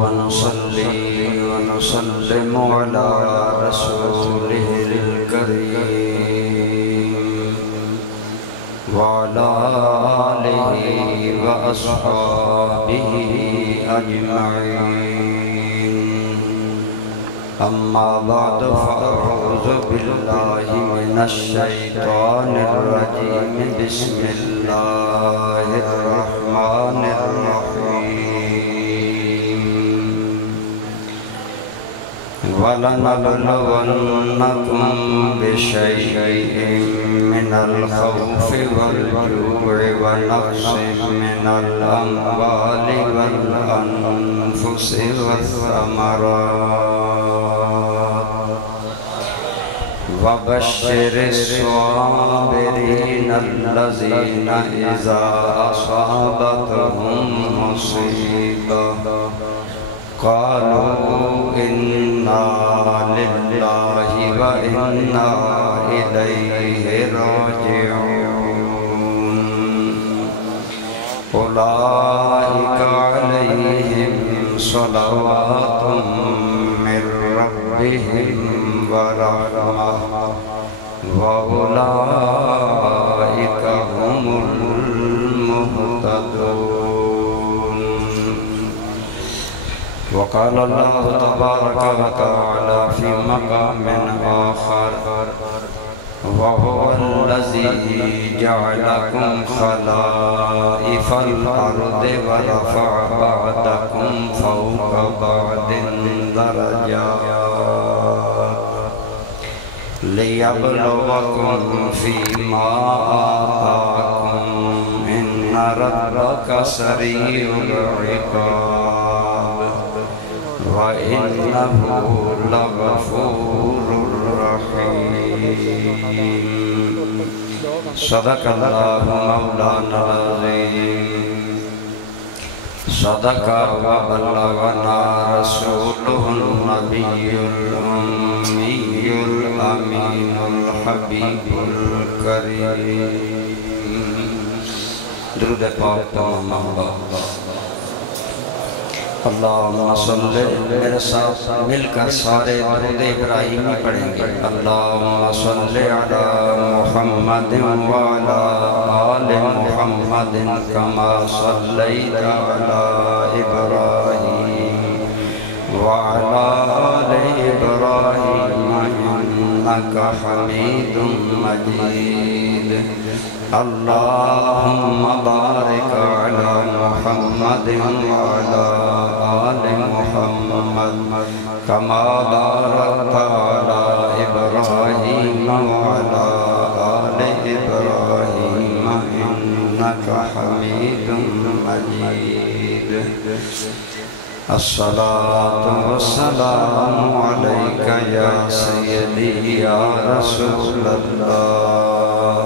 ونصلي ونسلم على رسوله الكريم وعلى آله وأصحابه أجمعين. أما بعد فأعوذ بالله من الشيطان الرجيم. بسم الله الرحمن الرحيم. وَلَنَبْلُوَنَّكُمْ بِشَيْءٍ مِّنَ الْخَوْفِ وَالْجُوعِ وَنَقْصٍ مِّنَ الْأَمْوَالِ وَالْأَنفُسِ وَالثَّمَرَاتِ وَبَشِّرِ الصَّابِرِينَ الَّذِينَ إِذَا أَصَابَتْهُم مُّصِيبَةٌ قالوا إنا لله وإنا إليه راجعون. أولئك عليهم صلوات من ربهم ورحمة وأولئك هم المهتدون. وقال الله تبارك وتعالى في مقام آخر وهو الذي جعلكم خلائف الأرض ورفع بعضكم فوق بعض درجات ليبلوكم فيما آتاكم إن ربك سريع العقاب وَإِنَّهُ لَغَفُورٌ رَحِيمٌ. صدق اللہ مولانا العظیم. صدق وبلغنا رسوله النبي الأمي الأمين الحبيب الكريم. درود پاک تمام اللہ. اللہم صلی میرے ساتھ مل کر سارے درود ابراہیمی پڑھیں گے. اللہم صلی علی محمد وعلی آل محمد کما صلیت علی ابراہیم وعلی آل ابراہیم انکا حمید مجید. اللہم بارک علی محمد وعلی آل محمد کما بارکت علی ابراہیم وعلی آل ابراہیم انکا حمید مجید. الصلاة والسلام علیک یا سیدی یا رسول اللہ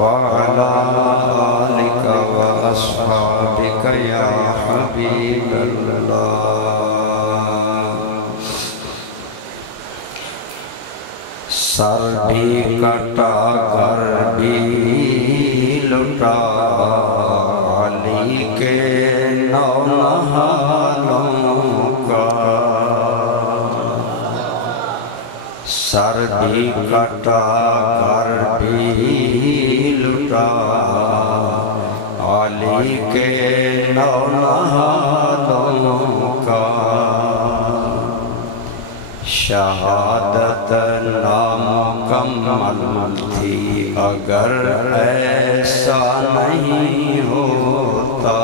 وعلى آلك وأصحابك يا حبيب الله. سر بھی کٹا کر بھی لٹا علی کے نو نہالوں کا. سر بھی کٹا کر بھی لٹا علی کے نو نہالوں کا. شہادت نامکمل تھی اگر ایسا نہیں ہوتا.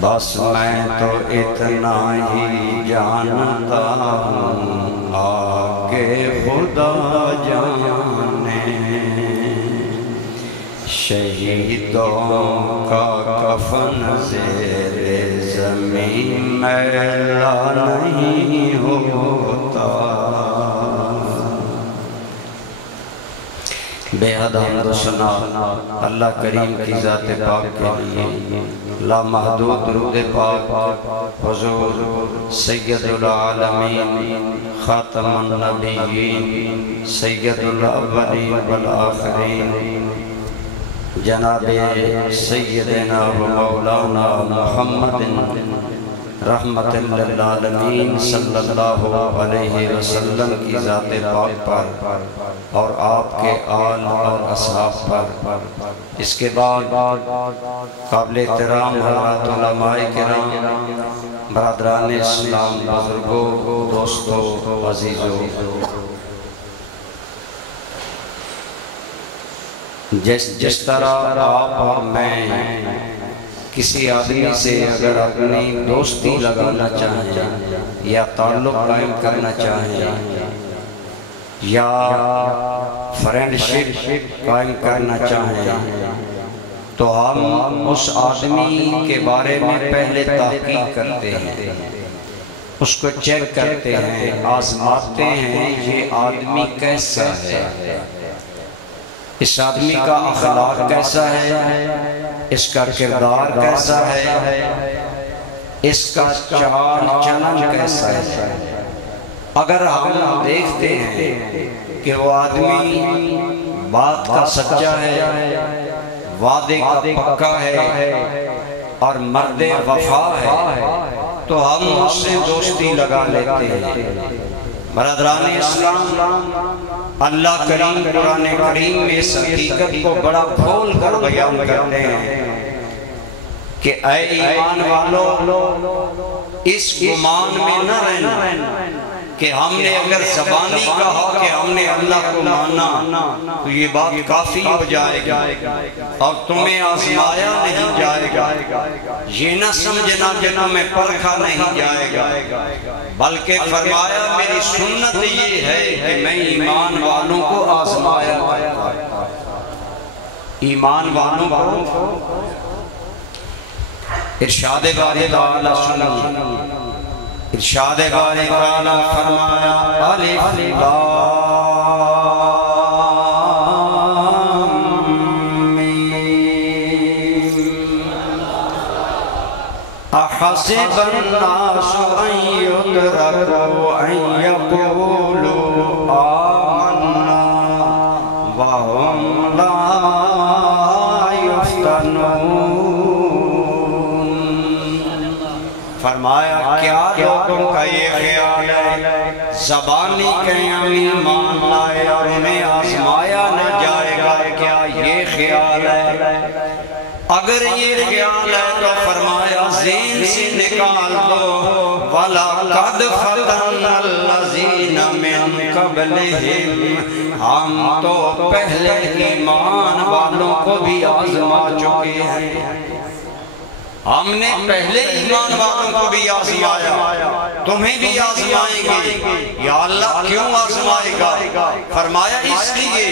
بس میں تو اتنا ہی جانتا ہوں آگے خدا جانے. شہیدوں کا کفن زیر زمین میلا نہیں ہوتا. بے حد حمد و ثنا اللہ کریم کی ذات پاک کے لیے. لامحدود درود پاک حضور سید العالمین خاتم النبیین سید الاولین والآخرین جناب سیدنا و مولانا محمد رحمت للعالمین صلی اللہ علیہ وسلم کی ذات پاک پر اور آپ کے آل اور اصحاب پر۔ اس کے بعد قابل احترام حضرات علماء کرام، برادران اسلام، بزرگوں، دوستوں، عزیزوں، جس طرح آپ اور میں کسی آدمی سے اگر اپنی دوستی لگانا چاہیں یا تعلق قائم کرنا چاہیں یا فرینڈشپ قائم کرنا چاہیں تو ہم اس آدمی کے بارے میں پہلے تحقیق کرتے ہیں، اس کو چیک کرتے ہیں، آزماتے ہیں یہ آدمی کیسا ہے، اس آدمی کا اخلاق کیسا ہے، اس کا کردار کیسا ہے، اس کا چال چلن کیسا ہے۔ اگر ہم دیکھتے ہیں کہ وہ آدمی بات کا سچا ہے، وعدے کا پکا ہے اور مرد وفا ہے تو ہم اس سے دوستی لگا لیتے ہیں۔ برادران اسلام، اللہ کریم قرآن کریم میں اس حقیقت کو بڑا کھول کر بیان کرتے ہیں کہ اے ایمان والو، اس گمان میں نہ رہنا کہ ہم نے اگر زبانی کہا کہ ہم نے اللہ کو مانا تو یہ بات کافی ہو جائے گا اور تمہیں آزمایا نہیں جائے گا، یہ نہ سمجھنا کہ تمہیں پرکھا نہیں جائے گا، بلکہ فرمایا میری سنت یہ ہے کہ میں ایمان والوں کو آزمایا کرتا ہوں۔ ایمان والوں کو ارشاد باری تعالیٰ سنیے، ارشاد باری تعالیٰ فرمایا الف لام میم احسب الناس ان یترکوا ان یقولوا آمنا وهم لا یفتنون۔ فرمایا کیا لوگوں کا یہ خیال ہے زبانی کہیں ہم ایمان لائے اور انہیں آزمایا نہ جائے گا، کیا یہ خیال ہے؟ اگر یہ خیال ہے تو فرمایا ذہن سے نکال دو وَلَقَدْ فَتَنَّا الَّذِينَ مِن قَبْلِهِمْ، ہم تو پہلے ایمان والوں کو بھی آزما چکے ہیں، ہم نے پہلے ایمان والوں کو بھی آزمایا، تمہیں بھی آزمائیں گے۔ یا اللہ کیوں آزمائے گا؟ فرمایا اس لیے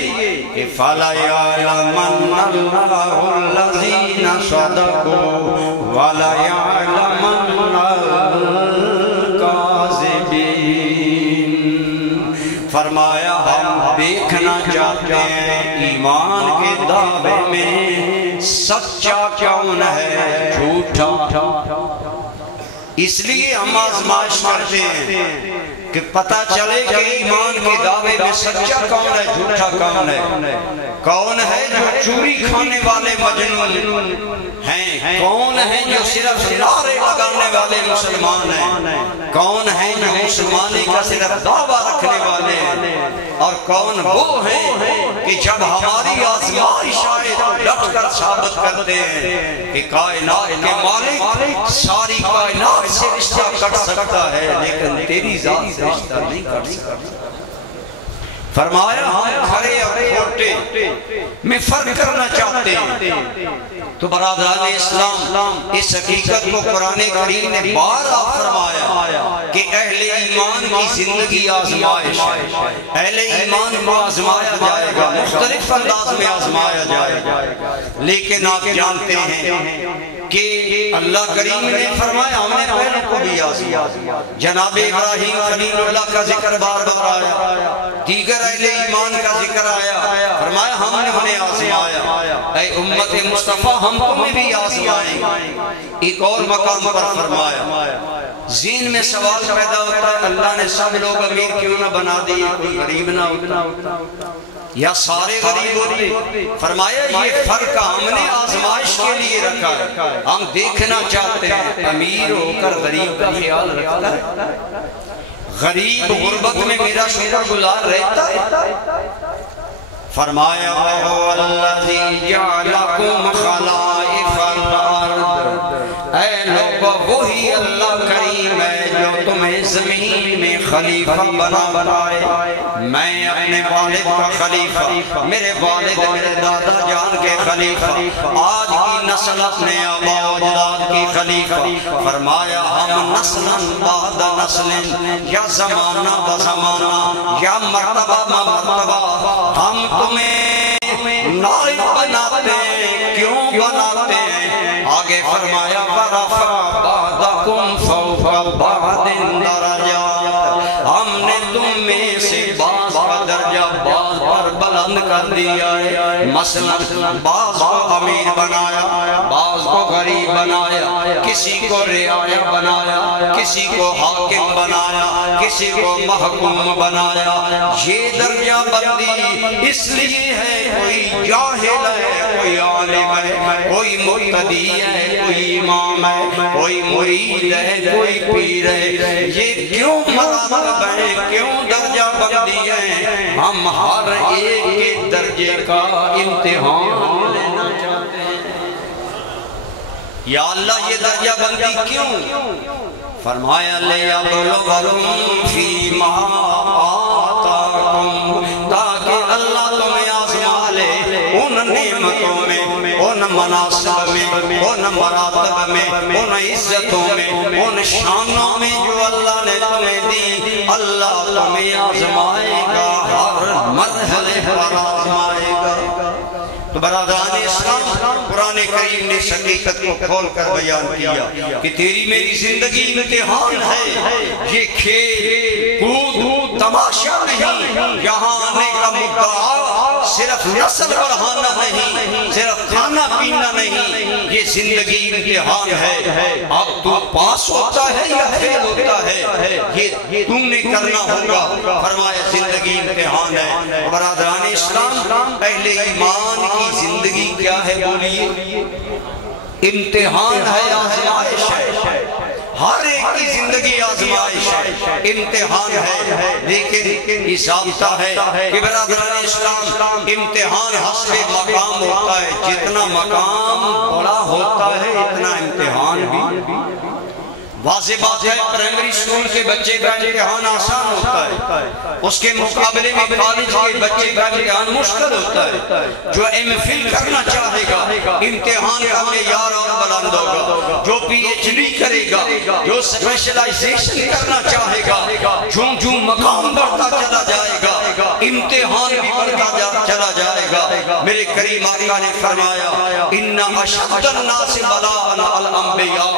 کہ فَلَيَعْلَمَنَّ اللَّهُ الَّذِينَ صَدَقُوا وَلَيَعْلَمَنَّ الْكَاذِبِينَ۔ فرمایا ہم دیکھنا چاہتے ہیں ایمان کے دعوے میں سچا کون ہے، جھوٹا۔ اس لیے ہم آزمائش کرتے ہیں کہ پتہ چلے کہ ایمان کے دعوے میں سچا کون ہے، جھوٹا کون ہے۔ کون ہے جو چوری کھانے والے مجنون ہیں، کون ہے جو صرف نعرے لگانے والے مسلمان ہیں، کون ہے جو مسلمانی کا صرف دعویٰ رکھنے والے ہیں، اور کون وہ ہیں کہ جب ہماری آزمائش آئے تو ڈٹ کر ثابت کرتے ہیں کہ کائنات کے مالک ساری کائنات سے رشتہ کٹ سکتا ہے لیکن تیری ذات سے رشتہ نہیں کٹ سکتا۔ فرمایا ہم کھڑے اور کھوٹے میں فرق کرنا چاہتے ہیں۔ تو برادران اسلام اس حقیقت کو قرآن کریم نے بارہا فرمایا کہ اہل ایمان کی زندگی آزمائش ہے، اہل ایمان کو آزمایا جائے گا، مختلف انداز میں آزمایا جائے گا، لیکن آپ جانتے ہیں کہ اللہ کریم نے فرمایا ہم نے پہلے کو بھی آزمایا۔ جناب ابراہیم خلیل اللہ کا ذکر بار بار آیا، دیگر اہل ایمان کا ذکر آیا، فرمایا ہم نے انہیں آزمایا، اے امت مصطفیٰ ہم تمہیں بھی آزمائیں۔ ایک اور مقام پر فرمایا ذہن میں سوال پیدا ہوتا ہے اللہ نے سب لوگ امیر کیوں نہ بنا دیے، کوئی غریب نہ ہوتا؟ یا سارے غریب ہوتے؟ فرمایا یہ فرق ہم نے آزمائش کے لیے رکھا ہے، ہم دیکھنا چاہتے ہیں امیر ہو کر غریب کا خیال رکھتا ہے، غریب غربت میں میرا شکر گزار رہتا ہے۔ فرمایا وَالَّذِي جَعَلَكُمْ خَلَائِفَ الْأَرْضِ، اے لوگو وہی اللہ کریم ہے جو تمہیں زمین میں خلیفہ بنائے۔ میں اپنے والد کا خلیفہ، میرے والد میرے دادا جان کے خلیفہ، آج کی نسل اپنے آبا و اجداد کی خلیفہ۔ فرمایا ہم نسل بعد نسل، یا زمانہ بزمانہ، یا مرتبہ مرتبہ، ہم تمہیں نائب بناتے ہیں۔ کیوں بناتے ہیں؟ آگے فرمایا وَرَفَعَ بَعْضَكُمْ فَوْقَ بَعْضٍ دَرَجَاتٍ، ہم نے تم میں سے بعض کا درجہ بعض پر بلند کر دیا ہے۔ مثلا بعض کو امیر بنایا، بعض کو غریب بنایا، کسی کو رعایا بنایا، کسی کو حاکم بنایا، کسی کو محکوم بنایا۔ یہ درجہ بندی اس لیے ہے کوئی جاہل ہے، کوئی عالم ہے، کوئی مقتدی ہے، کوئی امام ہے، کوئی مرید ہے، کوئی پیر ہے۔ یہ کیوں مراتب ہے، کیوں درجہ بندی ہے؟ ہم ہر ایک کے درجے کا امتحان لینا چاہتے ہیں۔ یا اللہ یہ درجہ بندی کیوں؟ فرمایا لِيَبْلُوَكُمْ فِيمَا آتَاكُمْ، تاکہ اللہ تمہیں آزما لے ان نعمتوں میں، ان مناصب میں، ان مراتب میں، ان عزتوں میں، ان شانوں میں جو اللہ نے تمہیں دی۔ اللہ تمہیں آزمائے گا، ہر مرحلے پر آزمائے گا۔ تو برادران اسلام، قرآن کریم نے اس حقیقت کو کھول کر بیان کیا کہ تیری میری زندگی امتحان ہے۔ یہ کھیل کود تماشا نہیں، یہاں آنے کا مدعا صرف نسل بڑھانا نہیں، صرف کھانا پینا نہیں، یہ زندگی امتحان ہے۔ اب تو پاس ہوتا ہے یا فیل ہوتا ہے، یہ تم نے کرنا ہوگا۔ فرمایا زندگی امتحان ہے۔ برادران اسلام، اہل ایمان کی زندگی کیا ہے بولیے؟ امتحان ہے، آزمائش ہے۔ ہر ایک کی زندگی آزمائش ہے، امتحان ہے، لیکن یہ ضابطہ ہے کہ برادران اسلام امتحان حسب مقام ہوتا ہے۔ جتنا مقام بڑا ہوتا ہے اتنا امتحان بھی۔ واضح بات ہے پرائمری اسکول کے بچے کا امتحان آسان ہوتا ہے، اس کے مقابلے میں کالج کے بچے کا امتحان مشکل ہوتا ہے۔ جو ایم فل کرنا چاہے گا امتحان کا معیار اور بلند ہوگا، جو پی ایچ ڈی کرے گا، جو اسپیشلائزیشن کرنا چاہے گا، جو مقام بڑھتا چلا جائے گا امتحان بھی بڑھتا چلا جائے گا۔ میرے کریم آقا نے فرمایا ان اشد الناس بلاء الانبیاء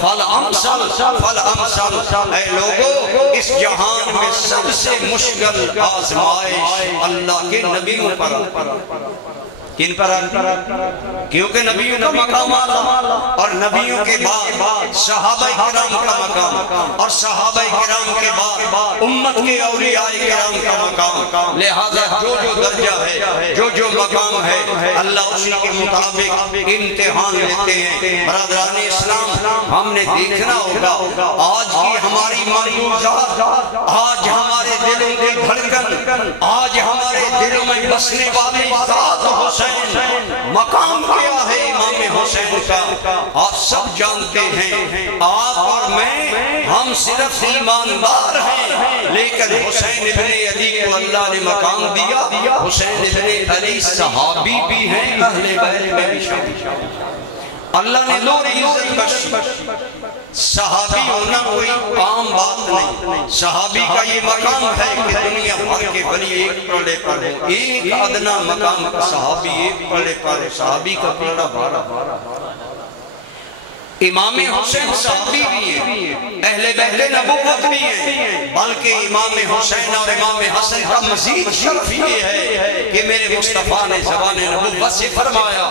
فالامثل فالامثل، اے لوگو اس جہان میں سب سے مشکل آزمائش اللہ کے نبیوں پر۔ کن پر؟ کیونکہ نبیوں کا مقام اعلیٰ، اور نبیوں کے بعد صحابہ کرام کا مقام، اور صحابہ کرام کے بعد امت کے اولیاء کرام کا مقام۔ لہذا جو درجہ ہے، جو مقام ہے، اللہ اسی کے مطابق امتحان لیتے ہیں۔ برادران اسلام، ہم نے دیکھنا ہوگا آج کی ہماری ملحوظات، آج ہمارے دلوں کی دھڑکن، آج ہمارے دلوں میں بسنے والی ذات حسین، مقام کیا ہے امام حسین کا؟ آپ سب جانتے ہیں، آپ اور میں، ہم صرف ایماندار ہیں، لیکن حسین ابن علی کو اللہ نے مقام دیا۔ حسین ابن علی صحابی بھی ہیں، اہل بیت میں بھی شامل۔ اللہ نے نور عزت بخشی۔ صحابی ہونا کوئی عام بات نہیں، صحابی کا یہ مقام ہے کہ دنیا بھر کے ولی ایک پلڑے پر ہو، ایک ادنا مقام کا صحابی ایک پلڑے پر، صحابی کا پلڑا بھارا۔ امام حسین صحابی بھی ہیں، اہل بیت نبوت بھی ہیں، بلکہ امام حسین اور امام حسن کا مزید شرف یہ ہے کہ میرے مصطفیٰ نے زبان نبوت سے فرمایا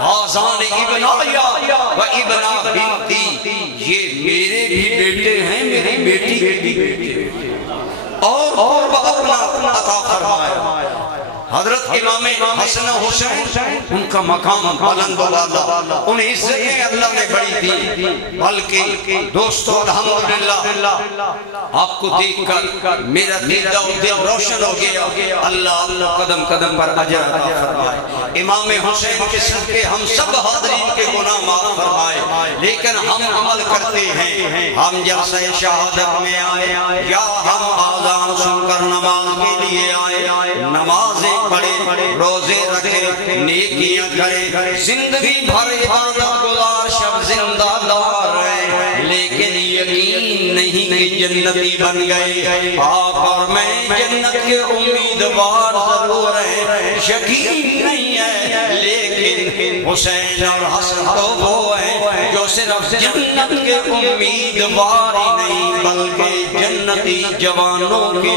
حاذان ابنایا و ابنا بنتی، یہ میرے بھی بیٹے ہیں، میری بیٹی کے بھی بیٹے ہیں، اور اپنا عطا فرمایا۔ حضرت امام حسن و حسین ان کا مقام بلند و بالا، انہیں عزتیں اللہ نے بڑی دی، بلکہ دوستو الحمدللہ آپ کو دیکھ کر میرا دل روشن ہو گیا، اللہ قدم قدم پر اجر عطا فرمائے، امام حسین کے صدقے ہم سب حاضرین کے گناہ معاف فرمائے، لیکن ہم عمل کرتے ہیں، ہم جلسہ شہادت میں آئے یا ہم آذان سن کر نماز کے لیے آئے، نمازیں پڑھے، روزے رکھے، نیکیاں کرے، زندگی بھر عبادت گزار، شب زندہ دار رہے، لیکن یقین نہیں کہ جنتی بن گئے، آپ اور میں جنت کے امیدوار ضرور ہیں، یقین نہیں ہے، لیکن حسین اور حسن تو وہ ہیں جو صرف جنت کے امیدوار ہی نہیں بلکہ جنتی جوانوں کے۔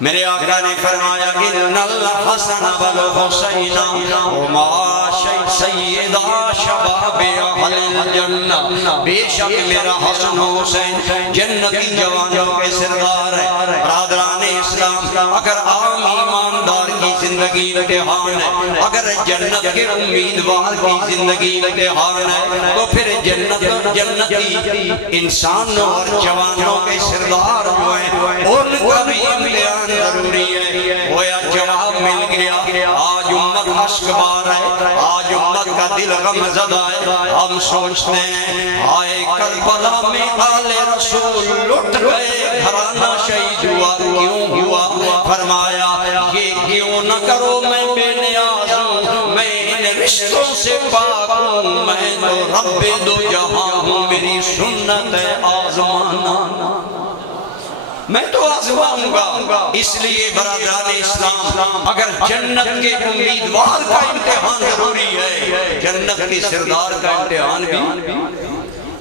میرے آقا نے فرمایا ان الحسن والحسین ہما سیدہ شباب اہل الجنہ، بے شک میرا حسن و حسین جنتی جوانوں کے سردار ہیں۔ برادران اسلام، اگر عام ایماندار کی زندگی امتحان ہے، اگر جنت کے امیدوار کی زندگی امتحان ہے، تو پھر جنتی انسانوں اور جوانوں کے سردار ہوئے، ان کا بھی امتحان ضروری ہے۔ گویا جواب مل گیا، آج امت عشق بار ہے، آج امت کا دل غم زدہ ہے، ہم سوچتے ہیں آئے کربلا میں آل رسول لٹ گئے، گھرانہ شہید ہوا کیوں ہوا؟ فرمایا یہ کیوں نہ کرو میں بے نیاز ہوں، میں ان رشتوں سے پاک ہوں، میں تو رب دو جہاں ہوں، میری سنت ہے آزمانا، میں تو آزماؤں گا۔ اس لیے برادران اسلام، اگر جنت کے امیدوار کا امتحان ضروری ہے، جنت کے سردار کا امتحان بھی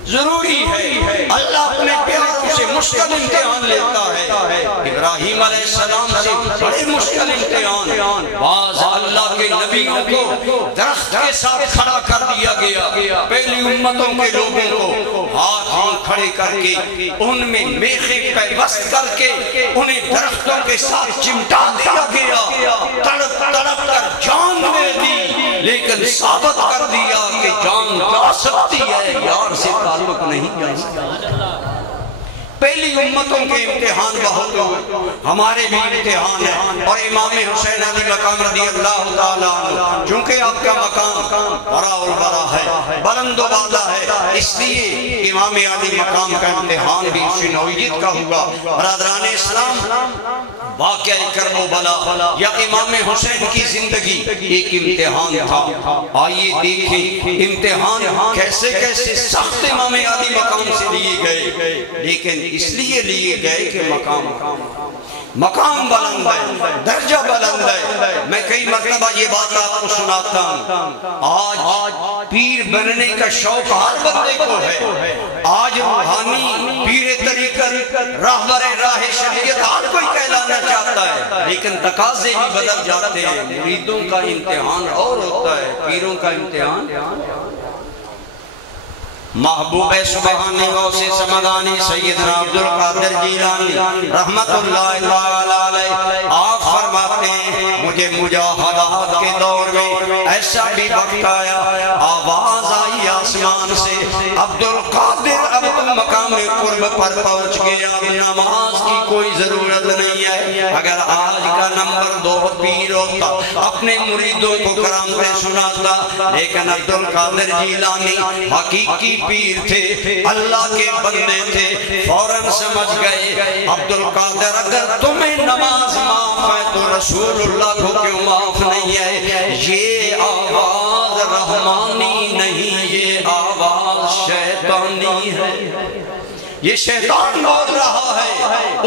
ضروری ہے۔ اللہ اپنے پیاروں سے مشکل امتحان لیتا ہے، ابراہیم علیہ السلام سے بڑے مشکل امتحان، بعض اللہ کے نبیوں کو درخت کے ساتھ کھڑا کر دیا گیا، پہلی امتوں کے لوگوں کو ہاتھ کھڑے کر کے ان میں میخے پیوست کر کے انہیں درختوں کے ساتھ چمٹا دیا گیا، تڑپ تڑپ کر جان دے دی، لیکن ثابت کر دیا کہ جان جا سکتی ہے، یار سے تعلق نہیں جا سکتا۔ پہلی امتوں کے امتحان بہت ہوئے، ہمارے بھی امتحان ہیں، اور امام حسین علی مقام رضی اللہ تعالیٰ عنہ چونکہ آپ کا مقام برا البرا ہے، بلند و بالا ہے، اس لیے امام علی مقام کا امتحان بھی اسی نوعیت کا ہوا۔ برادران اسلام، واقعہ کرب و بلا یا امام حسین کی زندگی ایک امتحان تھا۔ آئیے دیکھیں امتحان کیسے کیسے سخت امام علی مقام سے لیے گئے، لیکن اس لیے لیے گئے کہ مقام بلند ہے، درجہ بلند ہے۔ میں کئی مرتبہ یہ بات آپ کو سناتا ہوں، آج پیر بننے کا شوق ہر بندے کو ہے، آج روحانی پیر طریقت راہبر راہ شریعت ہر کوئی کہلانا چاہتا ہے، لیکن تقاضے بھی بدل جاتے ہیں، مریدوں کا امتحان اور ہوتا ہے، پیروں کا امتحان۔ محبوب سبحان غوث سمدانی سیدنا عبدالقادر جیلانی رحمت اللہ علیہ آپ فرماتے ہیں مجھے مجاہدات کے دور میں ایسا بھی وقت آیا، آواز آئی آسمان سے، عبدالقادر اب مقام قرب پر پہنچ گیا، اب نماز کی کوئی ضرورت نہیں ہے۔ اگر آج کا نمبر 2 پیر ہوتا اپنے مریدوں کو کرامتیں سناتا، لیکن عبدالقادر جیلانی حقیقی پیر تھے، اللہ کے بندے تھے، فوراً سمجھ گئے عبدالقادر اگر تمہیں نماز معاف ہے تو رسول اللہ کو کیوں معاف نہیں ہے؟ یہ آواز رحمانی نہیں، یہ آواز شیطانی ہے، یہ شیطان بول رہا ہے۔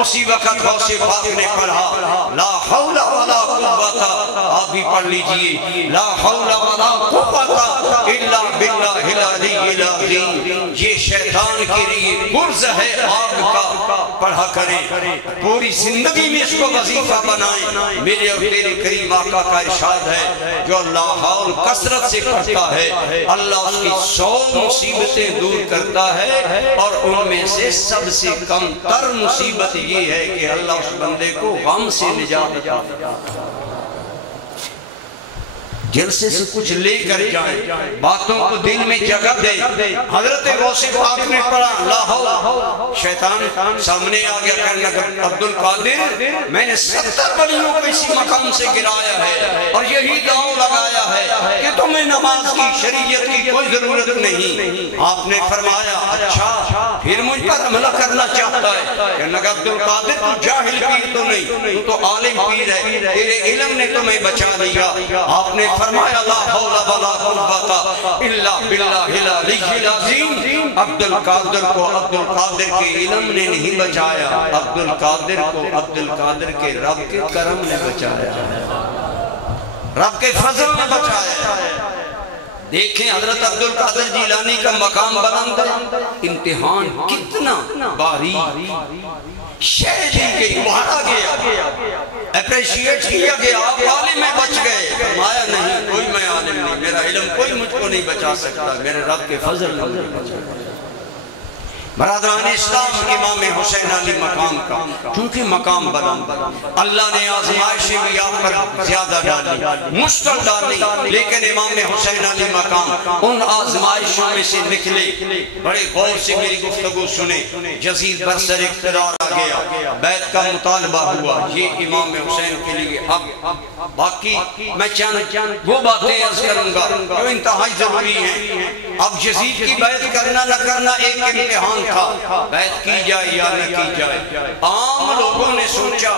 اسی وقت غوث پاک نے پڑھا لا حول ولا قوت، آپ بھی پڑھ لیجئے لا حول ولا قوت الا باللہ العلی العظیم۔ یہ شیطان شیطان کے لیے گرز ہے آگ کا پڑھا کریں، پوری زندگی میں اس کو وظیفہ بنائیں۔ میرے اور تیرے کریم آقا کا ارشاد ہے جو اللہ اور کثرت سے پڑھتا ہے اللہ اس کی 100 مصیبتیں دور کرتا ہے، اور ان میں سے سب سے کم تر مصیبت یہ ہے کہ اللہ اس بندے کو غم سے نجات دیتا ہے۔ جلسے سے کچھ لے کر جائیں، باتوں کو دل میں جگہ دے۔ حضرت غوث پاک نے پڑھا لا حول، شیطان سامنے آ گیا کہنے لگا عبد القادر میں نے 70 ولیوں کو اسی مقام سے گرایا ہے اور یہی داؤ لگایا ہے کہ تمہیں نماز کی شریعت کی کوئی ضرورت نہیں۔ آپ نے فرمایا اچھا پھر مجھ پر حملہ کرنا چاہتا ہے؟ کہنے لگا عبد القادر تو جاہل پیر تو نہیں، تو عالم پیر ہے، تیرے علم نے تمہیں بچا دیا۔ آپ نے فرمایا لا حول ولا قوت الا باللہ العلی العظیم۔ عبد القادر کو عبد القادر کے علم نے نہیں بچایا، عبد القادر کو عبد القادر کے رب کے کرم نے بچایا، رب کے فضل نے بچایا۔ دیکھیں حضرت عبد القادر جیلانی کا مقام بلند ہے، امتحان کتنا باریک، شہدی کے مارا گیا، اپریشیٹ کیا گیا، آپ عالم میں بچ گئے۔ فرمایا نہیں کوئی میں عالم نہیں، میرا علم کوئی مجھ کو نہیں بچا سکتا، میرے رب کے فضل نے مجھے بچا۔ برادران اسلام امام حسین علی مقام کا چونکہ مقام بلند، اللہ نے آزمائشیں بھی آپ پر زیادہ ڈالی، مشکل ڈالی، لیکن امام حسین علی مقام ان آزمائشوں میں سے نکلے۔ بڑے غور سے میری گفتگو سنیں، یزید برسر اقتدار آ گیا، بیعت کا مطالبہ ہوا، یہ امام حسین کے لیے اب باقی میں چند وہ باتیں عرض کروں گا جو انتہائی ضروری ہیں۔ اب یزید کی بیعت کرنا نہ کرنا ایک امتحان تھا، بیعت کی جائے یا نہ کی جائے۔ عام لوگوں نے سوچا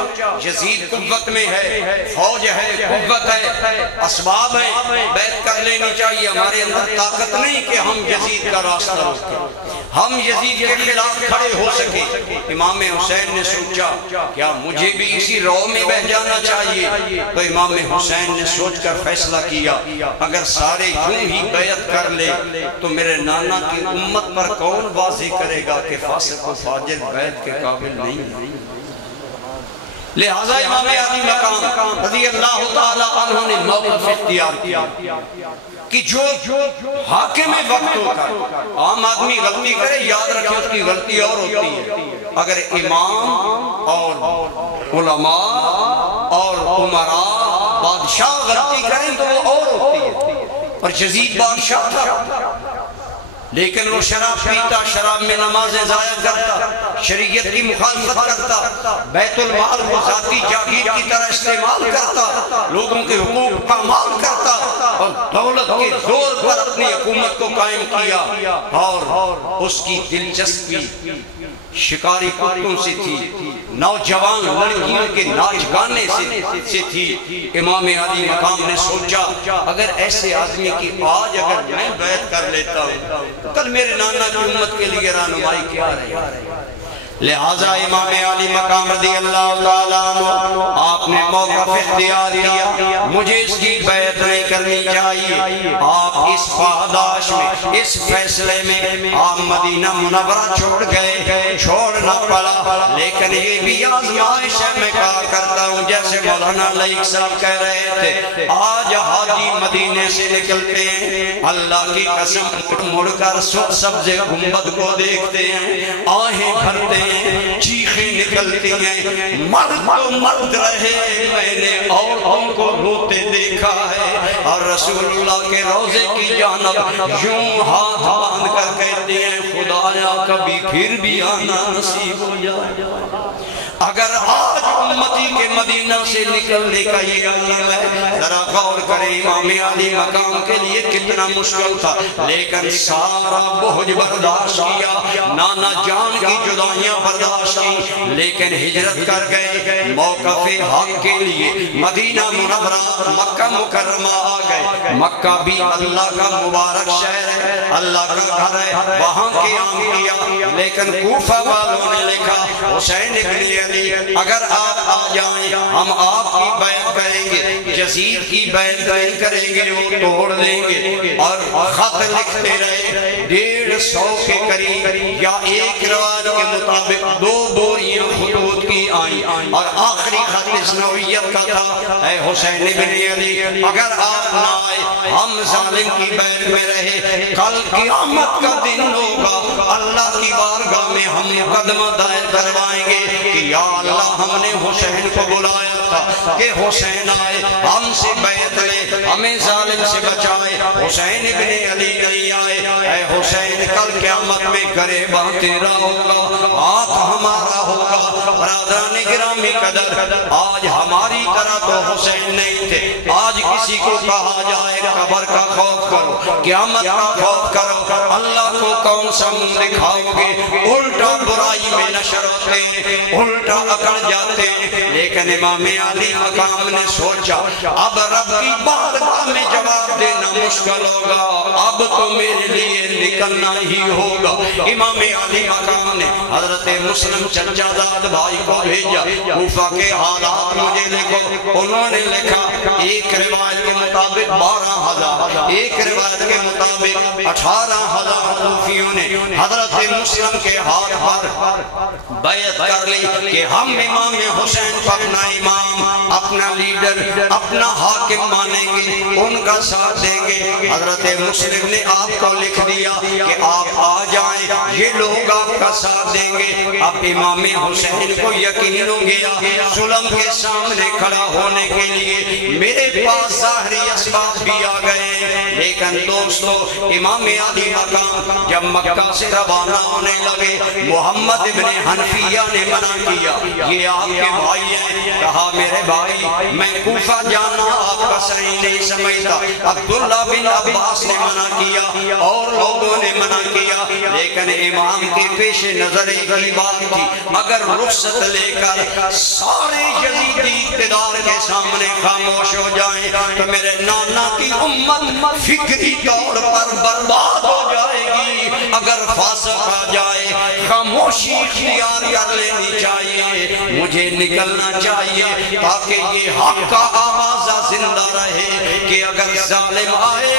یزید قوت میں ہے، فوج ہے، قوت ہے، اسباب ہیں، بیعت کر لینی چاہیے، ہمارے اندر طاقت نہیں کہ ہم یزید کا راستہ روکیں، ہم یزید کے خلاف کھڑے ہو سکے۔ امام حسین نے سوچا کیا مجھے بھی اسی رو میں بہ جانا چاہیے؟ تو امام حسین نے سوچ کر فیصلہ کیا اگر سارے یوں ہی بیعت کر لے تو میرے نانا کی امت پر کون واضح کرے گا کہ فاسق و فاجر بیعت کے قابل نہیں ہے؟ لہذا امام علی مقام رضی اللہ تعالی عنہ نے موقف اختیار کیا کہ جو حاکم وقت ہوتا ہے، عام آدمی غلطی کرے یاد رکھے اس کی غلطی اور ہوتی ہے، اگر امام اور علماء اور عمراء بادشاہ غلطی کریں تو وہ اور ہوتی ہے۔ اور یزید بادشاہ تھا لیکن وہ شراب پیتا، شراب میں نمازیں ضائع کرتا، شریعت کی مخالفت کرتا، بیت المال کو ذاتی جاگیر کی طرح استعمال کرتا، لوگوں کے حقوق کا مال کرتا اور دولت کے زور پر اپنی حکومت کو قائم کیا۔ اور اس کی دلچسپی شکاری کتوں سے تھی، نوجوان لڑکیوں کے ناچ گانے سے تھی۔ امام علی مقام نے سوچا اگر ایسے آدمی کی آج اگر میں بیعت کر لیتا ہوں کل میرے نانا کی امت کے لیے رہنمائی کیا رہے؟ لہذا امام علی مقام رضی اللہ تعالیٰ عنہ آپ نے موقف اختیار کیا، مجھے اس کی بیعت نہیں کرنی چاہیے۔ آپ اس پاداش میں، اس فیصلے میں آپ مدینہ منورہ چھوڑ گئے، چھوڑنا پڑا، لیکن یہ بھی آزمائش ہے۔ میں کہا کرتا ہوں جیسے مولانا لائق صاحب کہہ رہے تھے آج حاجی مدینے سے نکلتے ہیں، اللہ کی قسم مڑ کر سبز گنبد کو دیکھتے ہیں، آہیں بھرتے ہیں، چیخیں نکلتی ہیں، مرد تو مرد رہے، میں نے عورتوں کو روتے دیکھا ہے، اور رسول اللہ کے روزے کی جانب یوں ہاتھ باندھ کر کہتے ہیں خدایا کبھی پھر بھی آنا نصیب ہو جائے۔ اگر آج امتی کے مدینہ سے نکلنے کا یہ عالم ہے، ذرا غور کریں امام علی مقام کے لیے کتنا مشکل تھا، لیکن سارا بوجھ برداشت کیا، نانا جان کی جدائیاں برداشت کی، لیکن ہجرت کر گئے موقف حق کے لیے۔ مدینہ منورہ مکہ مکرمہ آ گئے، مکہ بھی اللہ کا مبارک شہر ہے، اللہ کا گھر ہے، وہاں قیام کیا، لیکن کوفہ والوں نے لکھا حسین ابن علی اگر آپ آ جائیں ہم آپ کی بیعت کریں گے۔ یزید کی بیعت نہیں کریں گے وہ توڑ دیں گے، اور خط لکھتے رہے 150 کے قریب یا ایک روایت کے مطابق 2 بوریاں خطوط کی آئیں، اور آخری خط اس نوعیت کا تھا، اے حسین ابن علی اگر آپ نہ آئے ہم ظالم کی بیعت میں رہے، کل قیامت کا دن ہوگا اللہ کی بارگاہ میں ہم مقدمہ دائر کروائیں گے کہ یا اللہ ہم نے حسین کو بلایا تھا کہ حسین آئے ہم سے بیعت لے ہمیں ظالم سے بچائے، حسین ابن علی نہیں آئے، اے حسین کل قیامت میں گریباں تیرا ہوگا، ہاتھ ہمارا ہوگا۔ برادران گرامی قدر، آج ہماری طرح تو حسین نہیں تھے، آج کسی کو کہا جائے قبر کا خوف کرو، قیامت کا خوف کرو، اللہ کو کون سا منہ دکھاؤ گے؟ الٹا برائی میں نشر ہوتے ہیں، الٹا اکڑ جاتے ہیں۔ لیکن امام علی مقام نے سوچا اب رب کی بارگاہ میں جواب دینا مشکل ہوگا، اب تو میرے لیے نکلنا ہی ہوگا۔ امام علی مقام نے حضرت مسلم چچا زاد بھائی کو بھیجا، کوفہ کے حالات مجھے لکھو۔ انہوں نے لکھا ایک روایت کے مطابق 12,000، ایک روایت کے مطابق 18,000 کوفیوں نے حضرت مسلم کے ہاتھ پر بیعت کر لی کہ ہم امام حسین کو اپنا امام، اپنا لیڈر، اپنا حاکم مانیں گے، ان کا ساتھ دیں گے۔ حضرت مسلم نے آپ کو لکھ دیا کہ آپ آ جائیں، یہ لوگ آپ کا ساتھ دیں گے۔ اب امام حسین کو یقین ہو گیا ظلم کے سامنے کھڑا ہونے کے لیے میرے پاس ظاہری اسباب بھی آ گئے، لیکن دوستو امام علی مقام جب مکہ سے روانہ ہونے لگے محمد ابن حنفیہ نے منع کیا، یہ آپ کے بھائی ہیں، کہا میرے بھائی میں کوفہ جانا آپ کا صحیح نہیں سمجھتا۔ عبداللہ بن عباس نے منع کیا اور لوگوں نے منع کیا، لیکن امام کے پیش نظر ایک ہی بات تھی، اگر رخصت لے کر سارے یزیدی اقتدار کے سامنے خاموش ہو جائیں تو میرے نانا کی امت فکری طور پر برباد ہو جائے گی۔ اگر فاسق آ جائے خاموشی اختیار کر لینی چاہیے، مجھے نکلنا چاہیے تاکہ یہ حق کا آوازہ زندہ رہے کہ اگر ظالم آئے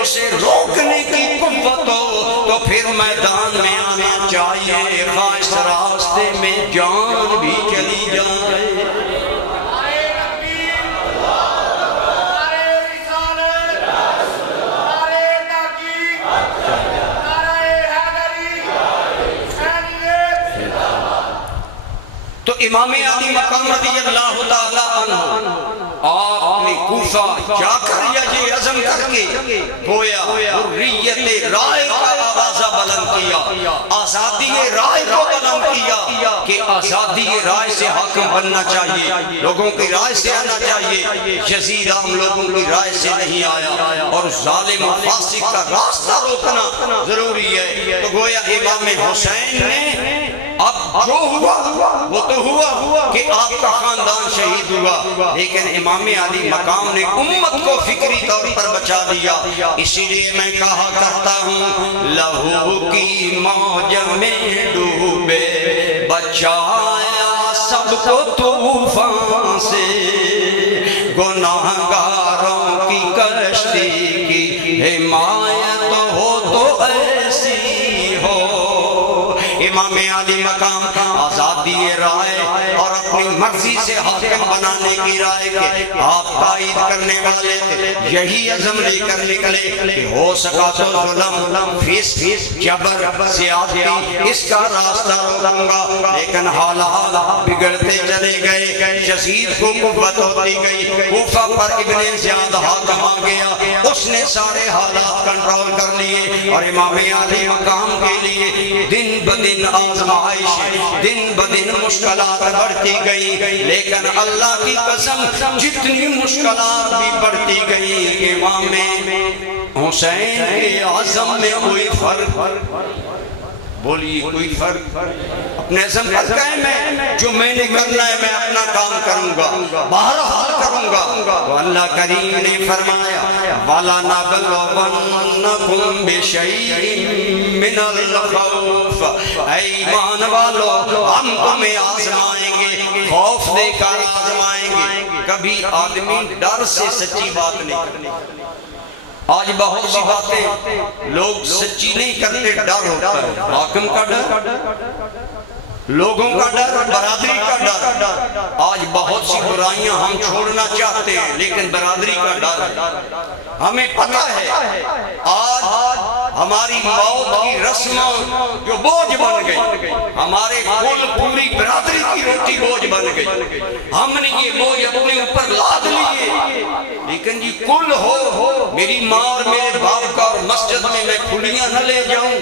اسے روکنے کی قوت ہو تو پھر میدان میں آنا چاہیے، خواہش راستے میں جان بھی چلی جائے۔ تو امام علی مقام رضی اللہ تعالیٰ عنہ آپ نے کوفہ جا کر یہ عزم کر کے گویا حریت رائے کا آوازہ بلند کیا، آزادی رائے کو بلند کیا کہ آزادی رائے سے حاکم بننا چاہیے، لوگوں کی رائے سے آنا چاہیے۔ یزید عام لوگوں کی رائے سے نہیں آیا اور ظالم و فاسق کا راستہ روکنا ضروری ہے۔ تو گویا امام حسین نے اب جو ہوا وہ تو ہوا کہ آپ کا خاندان شہید ہوا، لیکن امام علی مقام نے امت کو فکری طور پر بچا دیا۔ اسی لیے میں کہا کرتا ہوں لہو کی موج میں ڈوبے بچایا سب کو طوفان سے، گناہگاروں کی کشتی کی حمایت ہو تو ایسی ہو۔ امام علی مقام آزادی رائے اور اپنی مرضی سے حاکم بنانے کی رائے کے آپ تائید کرنے والے تھے، یہی عزم لے کر نکلے کہ ہو سکا تو ظلم، فیس جبر، زیادتی اس کا راستہ روکوں گا، لیکن حالات بگڑتے چلے گئے، یزید کو قوت ہوتی گئی، کوفہ پر ابن زیاد حاکم آ گیا، اس نے سارے حالات کنٹرول کر لیے اور امام علی مقام کے لیے دن بدن آزمائش، دن بدن مشکلات بڑھتی گئی، لیکن اللہ کی قسم جتنی مشکلات بھی بڑھتی گئی امام حسین کے عزم میں کوئی فرق، بولیے کوئی فرق، اپنے عزم پر قائم ہے، جو میں نے کرنا ہے میں اپنا کام کروں گا، بہرحال کروں گا۔ تو اللہ کریم نے فرمایا وَلَنَبْلُوَنَّكُمْ بِشَيْءٍ مِّنَ الْخَوْفِ، اے ایمان والو ہم تمہیں آزمائیں گے، خوف دے کر آزمائیں گے، کبھی آدمی ڈر سے سچی بات نہیں کرنی۔ آج بہت سی باتیں لوگ سچی نہیں کرتے، ڈر ہوتا ہے، حاکم کا ڈر، لوگوں کا ڈر، برادری کا ڈر۔ آج بہت سی برائیاں ہم چھوڑنا چاہتے ہیں لیکن برادری کا ڈر۔ ہمیں پتہ ہے آج ہماری موت کی رسموں جو بوجھ بن گئی، ہمارے کل پوری برادری کی روٹی بوجھ بن گئی، ہم نے یہ بوجھ اپنے اوپر لاد لیے۔ لیکن جی کل ہو، میری ماں اور میرے باپ کا، اور مسجد میں میں پھلیاں نہ لے جاؤں،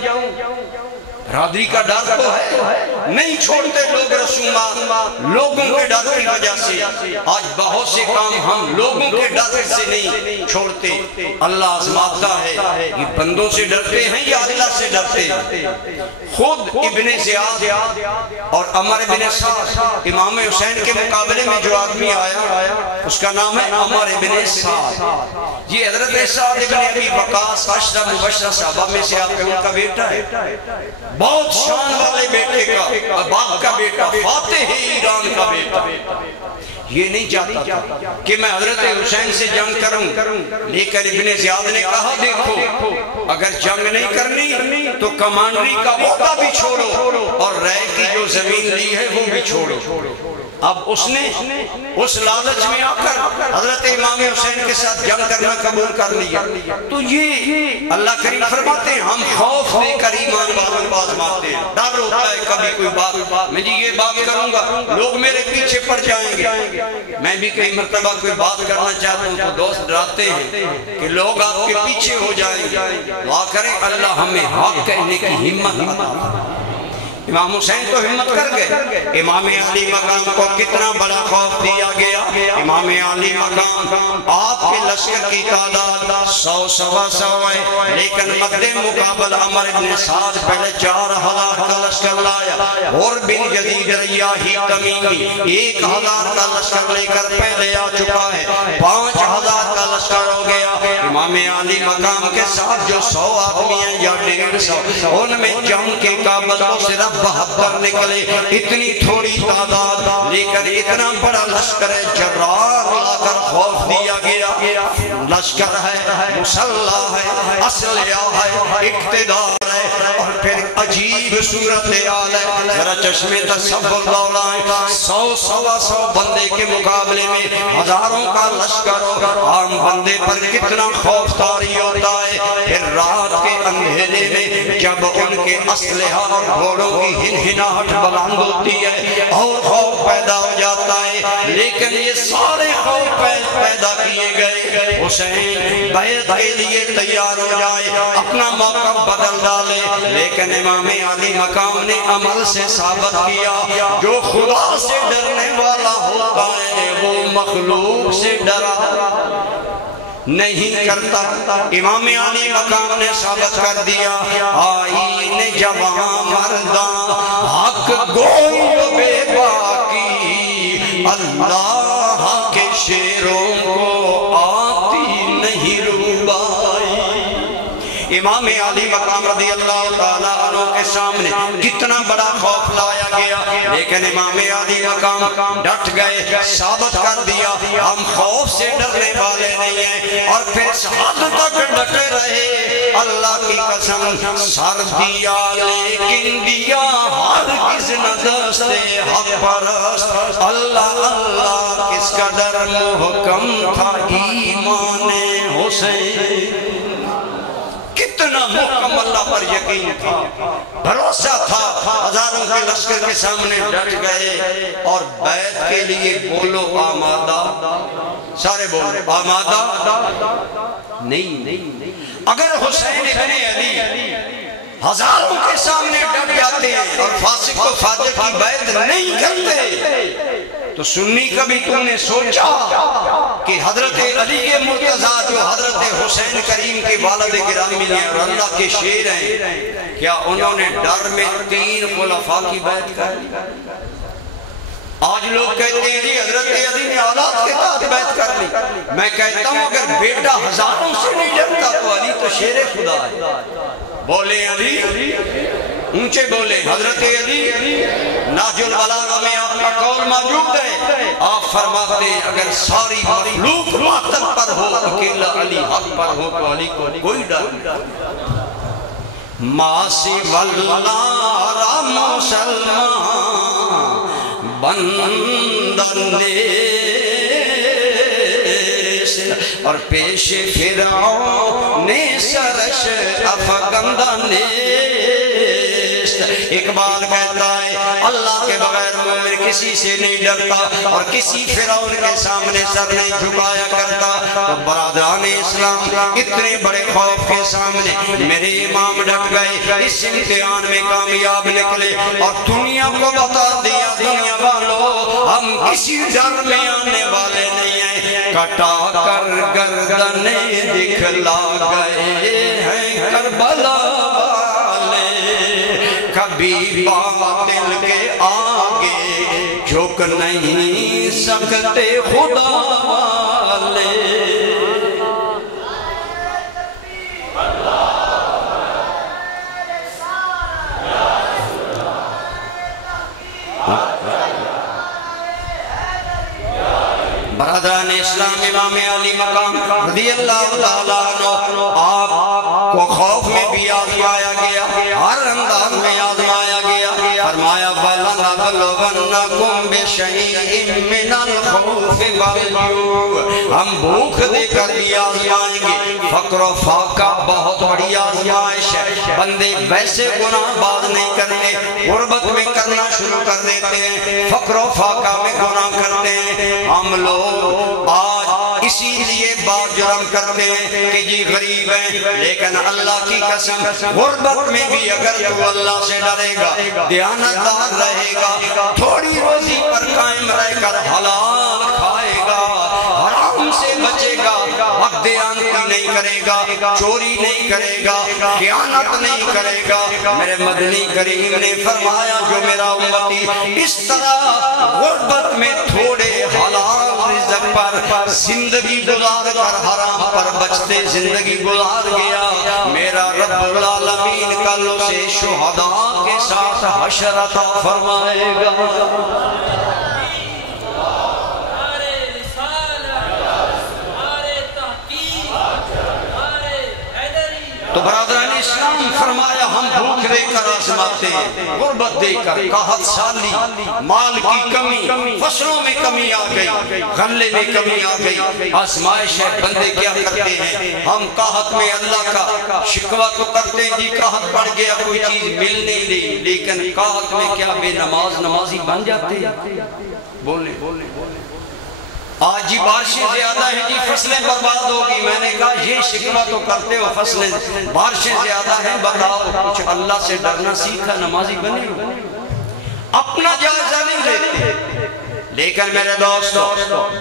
برادری کا ڈر تو ہے، نہیں چھوڑتے لوگ رسومات لوگوں کے ڈر کی وجہ سے۔ آج بہت سے کام ہم لوگوں کے ڈر سے نہیں چھوڑتے۔ اللہ آزماتا ہے یہ بندوں سے ڈرتے ہیں یا اللہ سے ڈرتے ہیں؟ خود ابن زیاد اور عمر بن سعد، امام حسین کے مقابلے میں جو آدمی آیا اس کا نام ہے عمر بن سعد۔ یہ حضرت سعد بن ابی وقاص عشرہ مبشرہ صحابہ میں سے آپ ان کا بیٹا ہے، بہت شان والے بیٹے کا، اباق کا بیٹا، فاتح ایران کا بیٹا۔ یہ نہیں چاہتا تھا کہ میں حضرت حسین سے جنگ کروں، لیکن ابن زیاد نے کہا دیکھو اگر جنگ نہیں کرنی تو کمانڈری کا عہدہ بھی چھوڑو اور رائے کی جو زمین لی ہے وہ بھی چھوڑو۔ اب اس نے اس لالچ میں آ کر حضرت امام حسین کے ساتھ جنگ کرنا قبول کر لیا۔ تو یہ اللہ کریم فرماتے ہیں ہم خوف دے کر ایمان والوں کو آزماتے ہیں۔ ڈر ہوتا ہے کبھی کوئی بات، میں جی یہ بات کروں گا لوگ میرے پیچھے پڑ جائیں گے۔ میں بھی کئی مرتبہ کوئی بات کرنا چاہتا ہوں تو دوست ڈراتے ہیں کہ لوگ آپ کے پیچھے ہو جائیں گے۔ دعا کریں اللہ ہمیں حق کہنے کی ہمت عطا فرمائے۔ امام حسین تو ہمت کر گئے، امام علی مقام کو کتنا بڑا خوف دیا گیا۔ امام علی مقام آپ کے لشکر کی تعداد 100 سوا 100 ہے، لیکن مد مقابل عمر بن سعد پہلے 4000 کا لشکر لایا، اور بن جدید ریاحی تمیمی 1000 کا لشکر لے کر پہلے آ چکا ہے، 5000 کا لشکر ہو گیا۔ امام علی مقام کے ساتھ جو 100 آدمی ہیں یا 150، ان میں جنگ کے قابلوں صرف 72 نکلے، اتنی تھوڑی تعداد لیکن اتنا بڑا لشکر ہے۔ جرار لا کر خوف دیا گیا، لشکر ہے، مسلح ہے، اسلحہ ہے، اقتدار ہے، اور پھر عجیب صورتحال ہے۔ ذرا چشمے تصور دوڑائیں، 100 سوا 100 بندے کے مقابلے میں ہزاروں کا لشکر ہو، عام بندے پر کتنا خوف طاری ہوتا ہے۔ پھر رات کے اندھیرے میں جب ان کے اسلحہ اور گھوڑوں کی ہنہناہٹ بلند ہوتی ہے اور خوف پیدا ہو جاتا ہے، لیکن یہ سارے خوف پیدا کیے گئے۔ حسین بیعت کے لیے تیار ہو جائے، اپنا موقف بدل ڈالے، لیکن امام علی مقام نے عمل سے ثابت کیا جو خدا سے ڈرنے والا ہوتا ہے وہ مخلوق سے ڈرا نہیں کرتا۔ امام علی مقام نے ثابت کر دیا آئین جوان مردان حق گوئی بے باقی، اللہ کے شیروں کو آتی نہیں روبائی۔ امام علی مقام رضی اللہ تعالیٰ عنہ کے سامنے کتنا بڑا خوف لایا گیا، لیکن امام علی مقام ڈٹ گئے، ثابت کر دیا ہم خوف سے ڈرنے والے نہیں ہیں، اور پھر شہادت تک ڈٹے رہے۔ اللہ کی قسم سر دیا لیکن دیا ہرگز نہ دست حق پرست، اللہ اللہ کس قدر محکم تھا ایمان حسین، کتنا محکم اللہ پر یقین تھا، بھروسہ تھا۔ ہزاروں کے لشکر کے سامنے ڈٹ گئے اور بیعت کے لیے بولو آمادہ، سارے بولو آمادہ نہیں۔ اگر حسین ابن علی ہزاروں کے سامنے ڈٹ جاتے ہیں اور فاسق و فاجر کی بیعت نہیں کرتے تو سنی کبھی تم نے سوچا کہ حضرت علی کے مرتضیٰ جو حضرت حسین کریم کے والد گرامی ہیں اور اللہ کے شیر ہیں، کیا انہوں نے ڈر میں 3 خلفاء کی بیعت کر لی؟ آج لوگ کہتے ہیں حضرت علی نے اولاد کے ساتھ بیعت کر لی۔ میں کہتا ہوں اگر بیٹا ہزاروں سے نہیں ڈرتا تو علی تو شیر خدا ہے۔ بولے علی اونچے بولے حضرت علی نہج البلاغہ میں آپ کا قول موجود ہے، آپ فرماتے ہیں اگر ساری مخلوق باطل پر ہو اکیلا علی حق پر ہو تو علی کو کوئی ڈر نہیں۔ ماسی واللہ مسلمان بندن اور پیش فرعون سرش افغندن۔ اقبال کہتا ہے اللہ کے بغیر مومن کسی سے نہیں ڈرتا اور کسی فرعون کے سامنے سر نہیں جھکایا کرتا۔ تو برادران اسلام اتنے بڑے خوف کے سامنے میرے امام ڈٹ گئے، اس امتحان میں کامیاب نکلے اور دنیا کو بتا دیا دنیا والوں ہم کسی ڈر میں آنے والے نہیں ہیں، کٹا کر گردنیں دکھلا گئے ہیں کربلا والے، کبھی باطل کے آگے جھک نہیں سکتے خدا والے۔ برادران اسلام امام علی مقام رضی اللہ تعالیٰ عنہ آپ کو خوف میں بھی آزمایا گیا، ہر انداز میں آزمایا گیا۔ فرمایا وَلَنَبْلُوَنَّكُمْ بِشَيْءٍ مِّنَ الْخَوْفِ وَالْجُوعِ، ہم بھوک دے کر بھی آزمائیں گے۔ فقر و فاقہ بہت بڑی آزمائش ہے، بندے ویسے گناہ باز نہیں کرتے، غربت میں کرنا شروع کر دیتے ہیں، فقر و فاقہ میں گناہ کرتے ہیں۔ ہم لوگ آج اسی لیے بات جرم کرتے ہیں کہ جی غریب ہیں، لیکن اللہ کی قسم غربت میں بھی اگر تو اللہ سے ڈرے گا، دیانتدار رہے گا، تھوڑی روزی پر قائم رہ کر حلال کھائے گا، حرام سے بچے گا، حق دیانتی نہیں کرے گا، چوری نہیں کرے گا، خیانت نہیں کرے گا، میرے مدنی کریم نے فرمایا جو میرا امتی اس طرح غربت میں تھوڑے حلال رزق پر زندگی گزار کر حرام پر بچتے زندگی گزار گیا، میرا رب العالمین کل اسے شہداء کے ساتھ حشر عطا فرمائے گا۔ تو برادران اسلام فرمایا ہم بھوک دے کر آزماتے ہیں، غربت دے کر، قحط سالی، مال کی کمی، فصلوں میں کمی آ گئی، غلے میں کمی آ گئی، آزمائش ہے۔ بندے کیا کرتے ہیں، ہم قحط میں اللہ کا شکوہ تو کرتے ہیں جی قحط پڑ گیا کوئی چیز مل نہیں رہی، لیکن قحط میں کیا بے نماز نمازی بن جاتے ہیں؟ بولنے آج جی بارشیں زیادہ ہیں جی فصلیں برباد ہوگی، میں نے کہا یہ شکوہ تو کرتے ہو فصلیں بارشیں زیادہ ہیں، بتاؤ کچھ اللہ سے ڈرنا سیکھا نمازی بنے ہو؟ اپنا جائزہ نہیں لیتے، لیکن میرے دوستو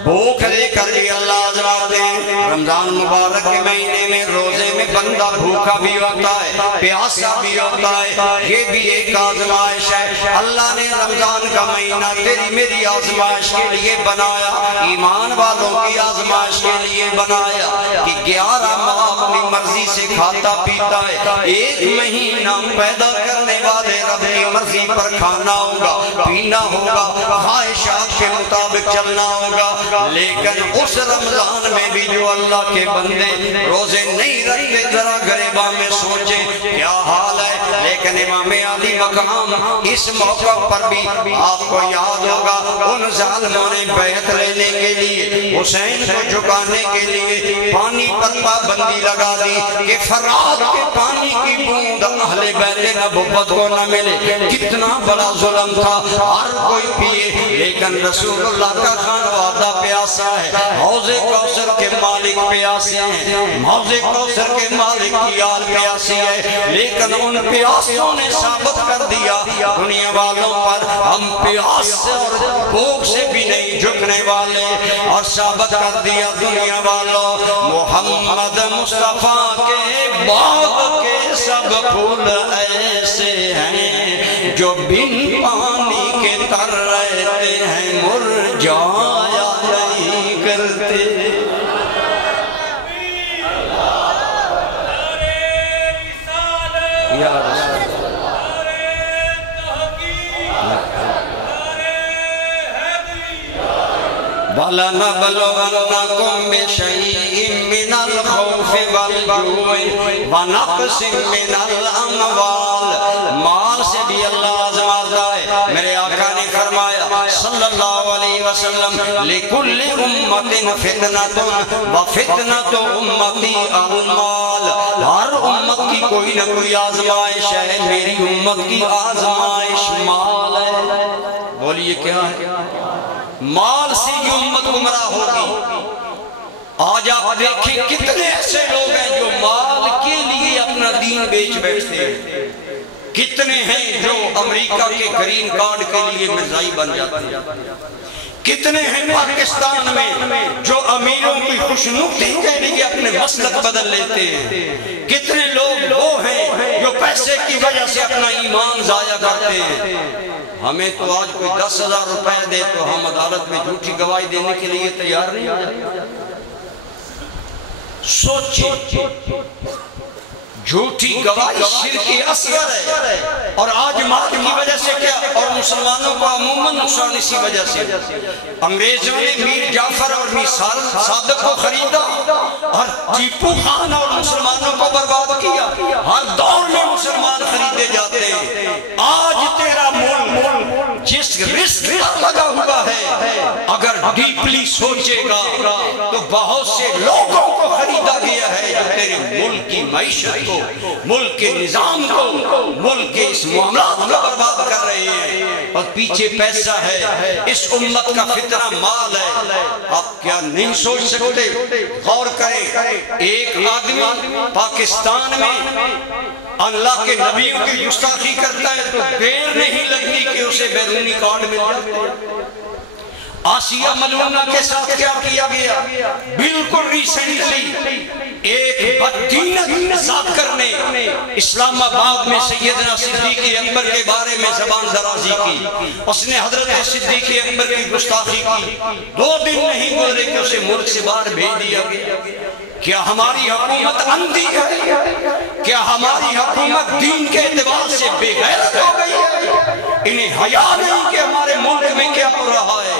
بھوک دے کر بھی اللہ آزماتے ہیں۔ رمضان مبارک کے مہینے میں روزے میں بندہ بھوکا بھی ہوتا ہے، پیاسا بھی ہوتا ہے، یہ بھی ایک آزمائش ہے۔ اللہ نے رمضان کا مہینہ تیری میری آزمائش کے لیے بنایا، ایمان والوں کی آزمائش کے لیے بنایا کہ 11 ماہ اپنی مرضی سے کھاتا پیتا ہے، ایک مہینہ پیدا کرنے والے رب کی مرضی پر کھانا ہوگا، پینا ہوگا، خواہشات کے مطابق چلنا ہوگا، لیکن اس رمضان میں بھی جو اللہ کے بندے روزے نہیں رکھتے ذرا غریباں میں سوچیں کیا حال ہے۔ لیکن امام علی مقام اس موقع پر بھی آپ کو یاد ہوگا ان ظالموں نے بیعت لینے کے لیے حسین کو جھکانے کے لیے پانی پر پابندی لگا دی کہ فرات کے پانی کی بوند اہل بیت نبوت کو نہ ملے۔ کتنا بڑا ظلم تھا، ہر کوئی پیے، لیکن رسول اللہ کا خانوادہ پیاسا ہے، حوض کوثر کے مالک پیاسے ہیں، حوض کوثر کے مالک کی آل پیاسی ہے، لیکن ان پیاسوں نے ثابت کر دیا دنیا والوں پر ہم پیاس سے اور بھوک سے بھی نہیں جھکنے والے، اور ثابت کر دیا دنیا والوں محمد مصطفیٰ کے باغ کے سب پھول ایسے ہیں جو بن پانی کے تر رہتے ہیں مرجایا نہیں کرتے۔ یا رسول اللہ وَلَنَبْلُوَنَّكُمْ بِشَيْءٍ مِّنَ الْخَوْفِ وَالْجُوعِ وَنَقْصٍ مِّنَ الْأَمْوَالِ مال سے بھی اللہ آزماتا ہے۔ میرے آقا نے فرمایا صلی اللہ علیہ وسلم لِكُلِّ أُمَّةٍ فِتْنَةٌ وَفِتْنَةُ أُمَّتِي الْمَالِ، ہر امت کی کوئی نہ کوئی آزمائش ہے، میری امت کی آزمائش مال ہے۔ بولیے کیا ہے؟ مال سے یہ امت گمراہ ہوگی۔ آج آپ دیکھیں کتنے ایسے لوگ ہیں جو مال کے لیے اپنا دین بیچ بیٹھتے ہیں، کتنے ہیں جو امریکہ کے گرین کارڈ کے لیے مرزائی بن جاتے ہیں، کتنے ہیں پاکستان میں جو امیروں کی خوشنودی کے لیے اپنے مسلک بدل لیتے ہیں، کتنے لوگ وہ ہیں جو پیسے کی وجہ سے اپنا ایمان ضائع کرتے ہیں۔ ہمیں تو آج کوئی 10,000 روپے دے تو ہم عدالت میں جھوٹی گواہی دینے کے لیے تیار نہیں ہو جاتے۔ سوچیں، جھوٹی گواہی شرک اصغر ہے، اور آج مال کی وجہ سے کیا، اور مسلمانوں کو عموماً نقصان اسی وجہ سے۔ انگریزوں نے میر جعفر اور میر صادق کو خریدا اور ٹیپو خان اور مسلمانوں کو برباد کیا۔ ہر دور میں مسلمان خریدے جاتے ہیں۔ آج تیرا ملک جس رسک لگا ہوا ہے، اگر ڈیپلی سوچے گا تو بہت سے لوگوں کو خریدا گیا ہے جو تیرے ملک کی معیشت کو، ملک کے نظام کو، ملک کے اس معاملات کو برباد کر رہے ہیں، اور پیچھے پیسہ ہے۔ اس امت کا فتنہ مال ہے۔ آپ کیا نہیں سوچ سکتے؟ غور کریں، ایک آدمی پاکستان میں اللہ کے نبیوں کی گستاخی کرتا ہے تو دیر نہیں لگتی کہ اسے بیرونی کارڈ مل جاتے ہیں۔ آسیہ ملونہ کے ساتھ کیا کیا گیا؟ بالکل ریسنٹلی ایک بددینت ذاکر نے اسلام آباد میں سیدنا صدیق اکبر کے بارے میں زبان درازی کی، اس نے حضرت صدیق اکبر کی گستاخی کی۔ 2 دن نہیں گزرے کہ اسے ملک سے باہر بھیج دیا گیا۔ کیا ہماری حکومت اندھی ہے؟ کیا ہماری حکومت دین کے اعتبار سے بے غیرت ہو گئی ہے؟ انہیں حیا نہیں کہ ہمارے ملک میں کیا ہو رہا ہے؟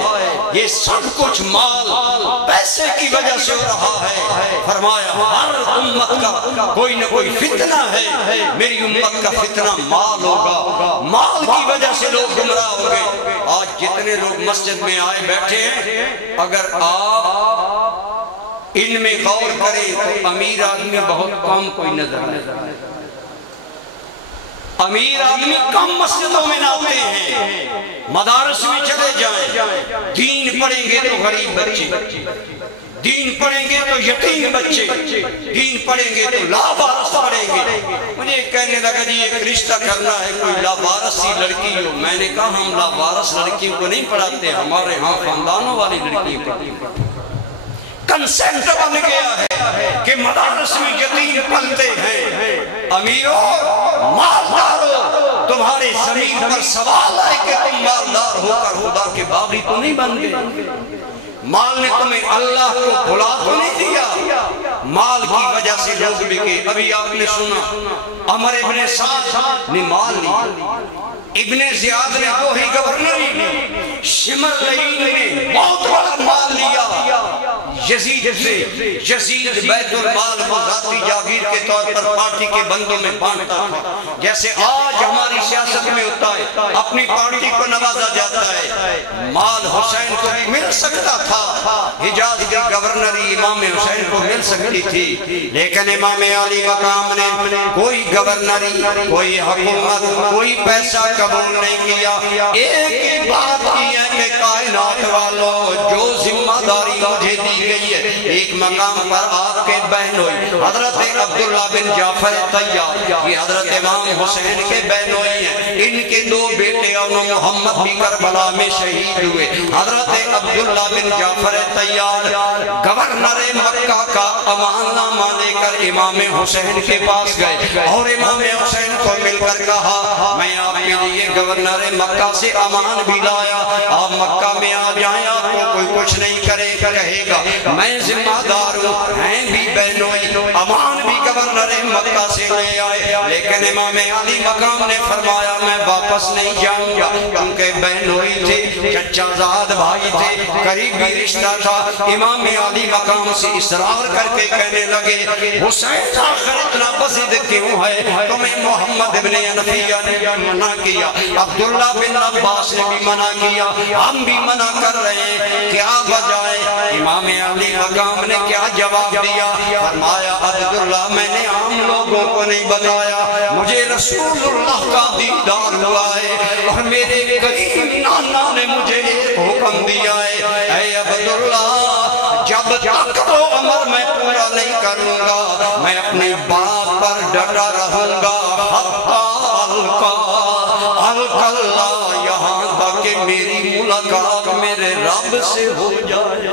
یہ سب کچھ مال پیسے کی وجہ سے ہو رہا ہے۔ فرمایا ہر امت کا کوئی نہ کوئی فتنہ ہے، میری امت کا فتنہ مال ہوگا۔ مال کی وجہ سے لوگ گمراہ ہو گئے۔ آج جتنے لوگ مسجد میں آئے بیٹھے ہیں، اگر آپ ان میں غور کریں تو امیر آدمی بہت کم کوئی نظر آئے۔ امیر آدمی کم مسجدوں میں آتے ہیں، مدارس میں چلے جائیں، دین پڑھیں گے تو غریب بچے، دین پڑھیں گے تو یتیم بچے، دین پڑھیں گے تو لاوارث پڑھیں گے۔ مجھے کہنے لگا جی ایک رشتہ کرنا ہے، کوئی لاوارث سی لڑکی ہو۔ میں نے کہا ہم لاوارث لڑکیوں کو نہیں پڑھاتے، ہمارے ہاں خاندانوں والی لڑکیاں پڑھتی ہیں۔ کنسنٹ بن گیا ہے کہ مدارس میں یتیم پلتے ہیں۔ امیروں، مالداروں، تمہارے زمین پر سوال ہے کہ تم مالدار ہو کر خدا کے باغی تو نہیں بن گئے؟ مال نے تمہیں اللہ کو بھلا تو نہیں دیا؟ مال کی وجہ سے لوگ بکے۔ ابھی آپ نے سنا عمر ابن سعد نے مال لیا، ابن زیاد نے تو ہی گورنری لی، شمر لعین نے بہت بڑا مال لیا یزید سے۔ یزید بیت المال کو ذاتی جاگیر کے طور پر پارٹی کے بندوں میں بانٹتا تھا، جیسے آج ہماری سیاست میں ہوتا ہے، اپنی پارٹی کو نوازا جاتا ہے۔ مال حسین کو بھی مل سکتا تھا، حجاز کی گورنری امام حسین کو مل سکتی تھی، لیکن امام علی مقام نے کوئی گورنری، کوئی حکومت، کوئی پیسہ قبول نہیں کیا۔ ایک ہی بات کی ہے کہ کائنات والوں جو ذمہ داری مجھے دی گئی ہے، ایک مقام پر آپ کے بہن ہوئی حضرت عبداللہ بن جعفر طیار، یہ حضرت امام حسین کے بہن ہوئی ہیں۔ ان کے 2 بیٹے اور محمد بھی کربلا میں شہید ہوئے۔ حضرت عبداللہ بن جعفر طیار گورنر مکہ کا امان نامہ لے کر امام حسین کے پاس گئے اور امام حسین کو مل کر کہا میں آپ کے لیے گورنر مکہ سے امان بھی لایا، آپ مکہ میں آ جائیں، آپ کو کوئی کچھ نہیں کہے گا، میں ذمہ دار ہوں، ہیں بھی بہنوئی، امان بھی گورنر مکہ سے لے آئے، لیکن امام علی مقام نے فرمایا میں واپس نہیں جاؤں گا، کیونکہ بہن ہوئی تھے، چچا زاد بھائی تھے، قریبی رشتہ تھا۔ امام علی مقام سے اصرار کر کے کہنے لگے حسین آخر اتنا بزد کیوں ہے؟ تمہیں محمد ابن حنفیہ نے منع کیا، عبداللہ بن عباس نے بھی منع کیا، ہم بھی منع کر رہے ہیں، کیا وجہ ہے؟ امام علی مقام نے کیا جواب دیا؟ فرمایا عبداللہ میں نے عام لوگوں کو نہیں بتایا، مجھے رسول اللہ کا دیدار ہوا ہے اور میرے قریب نانا نے مجھے ایک حکم دیا ہے، اے عبداللہ جب تک وہ عمر میں پورا نہیں کروں گا میں اپنی بات پر ڈٹا رہوں گا، القا اللہ، یہاں تک کہ میری ملاقات میرے رب سے ہو جائے۔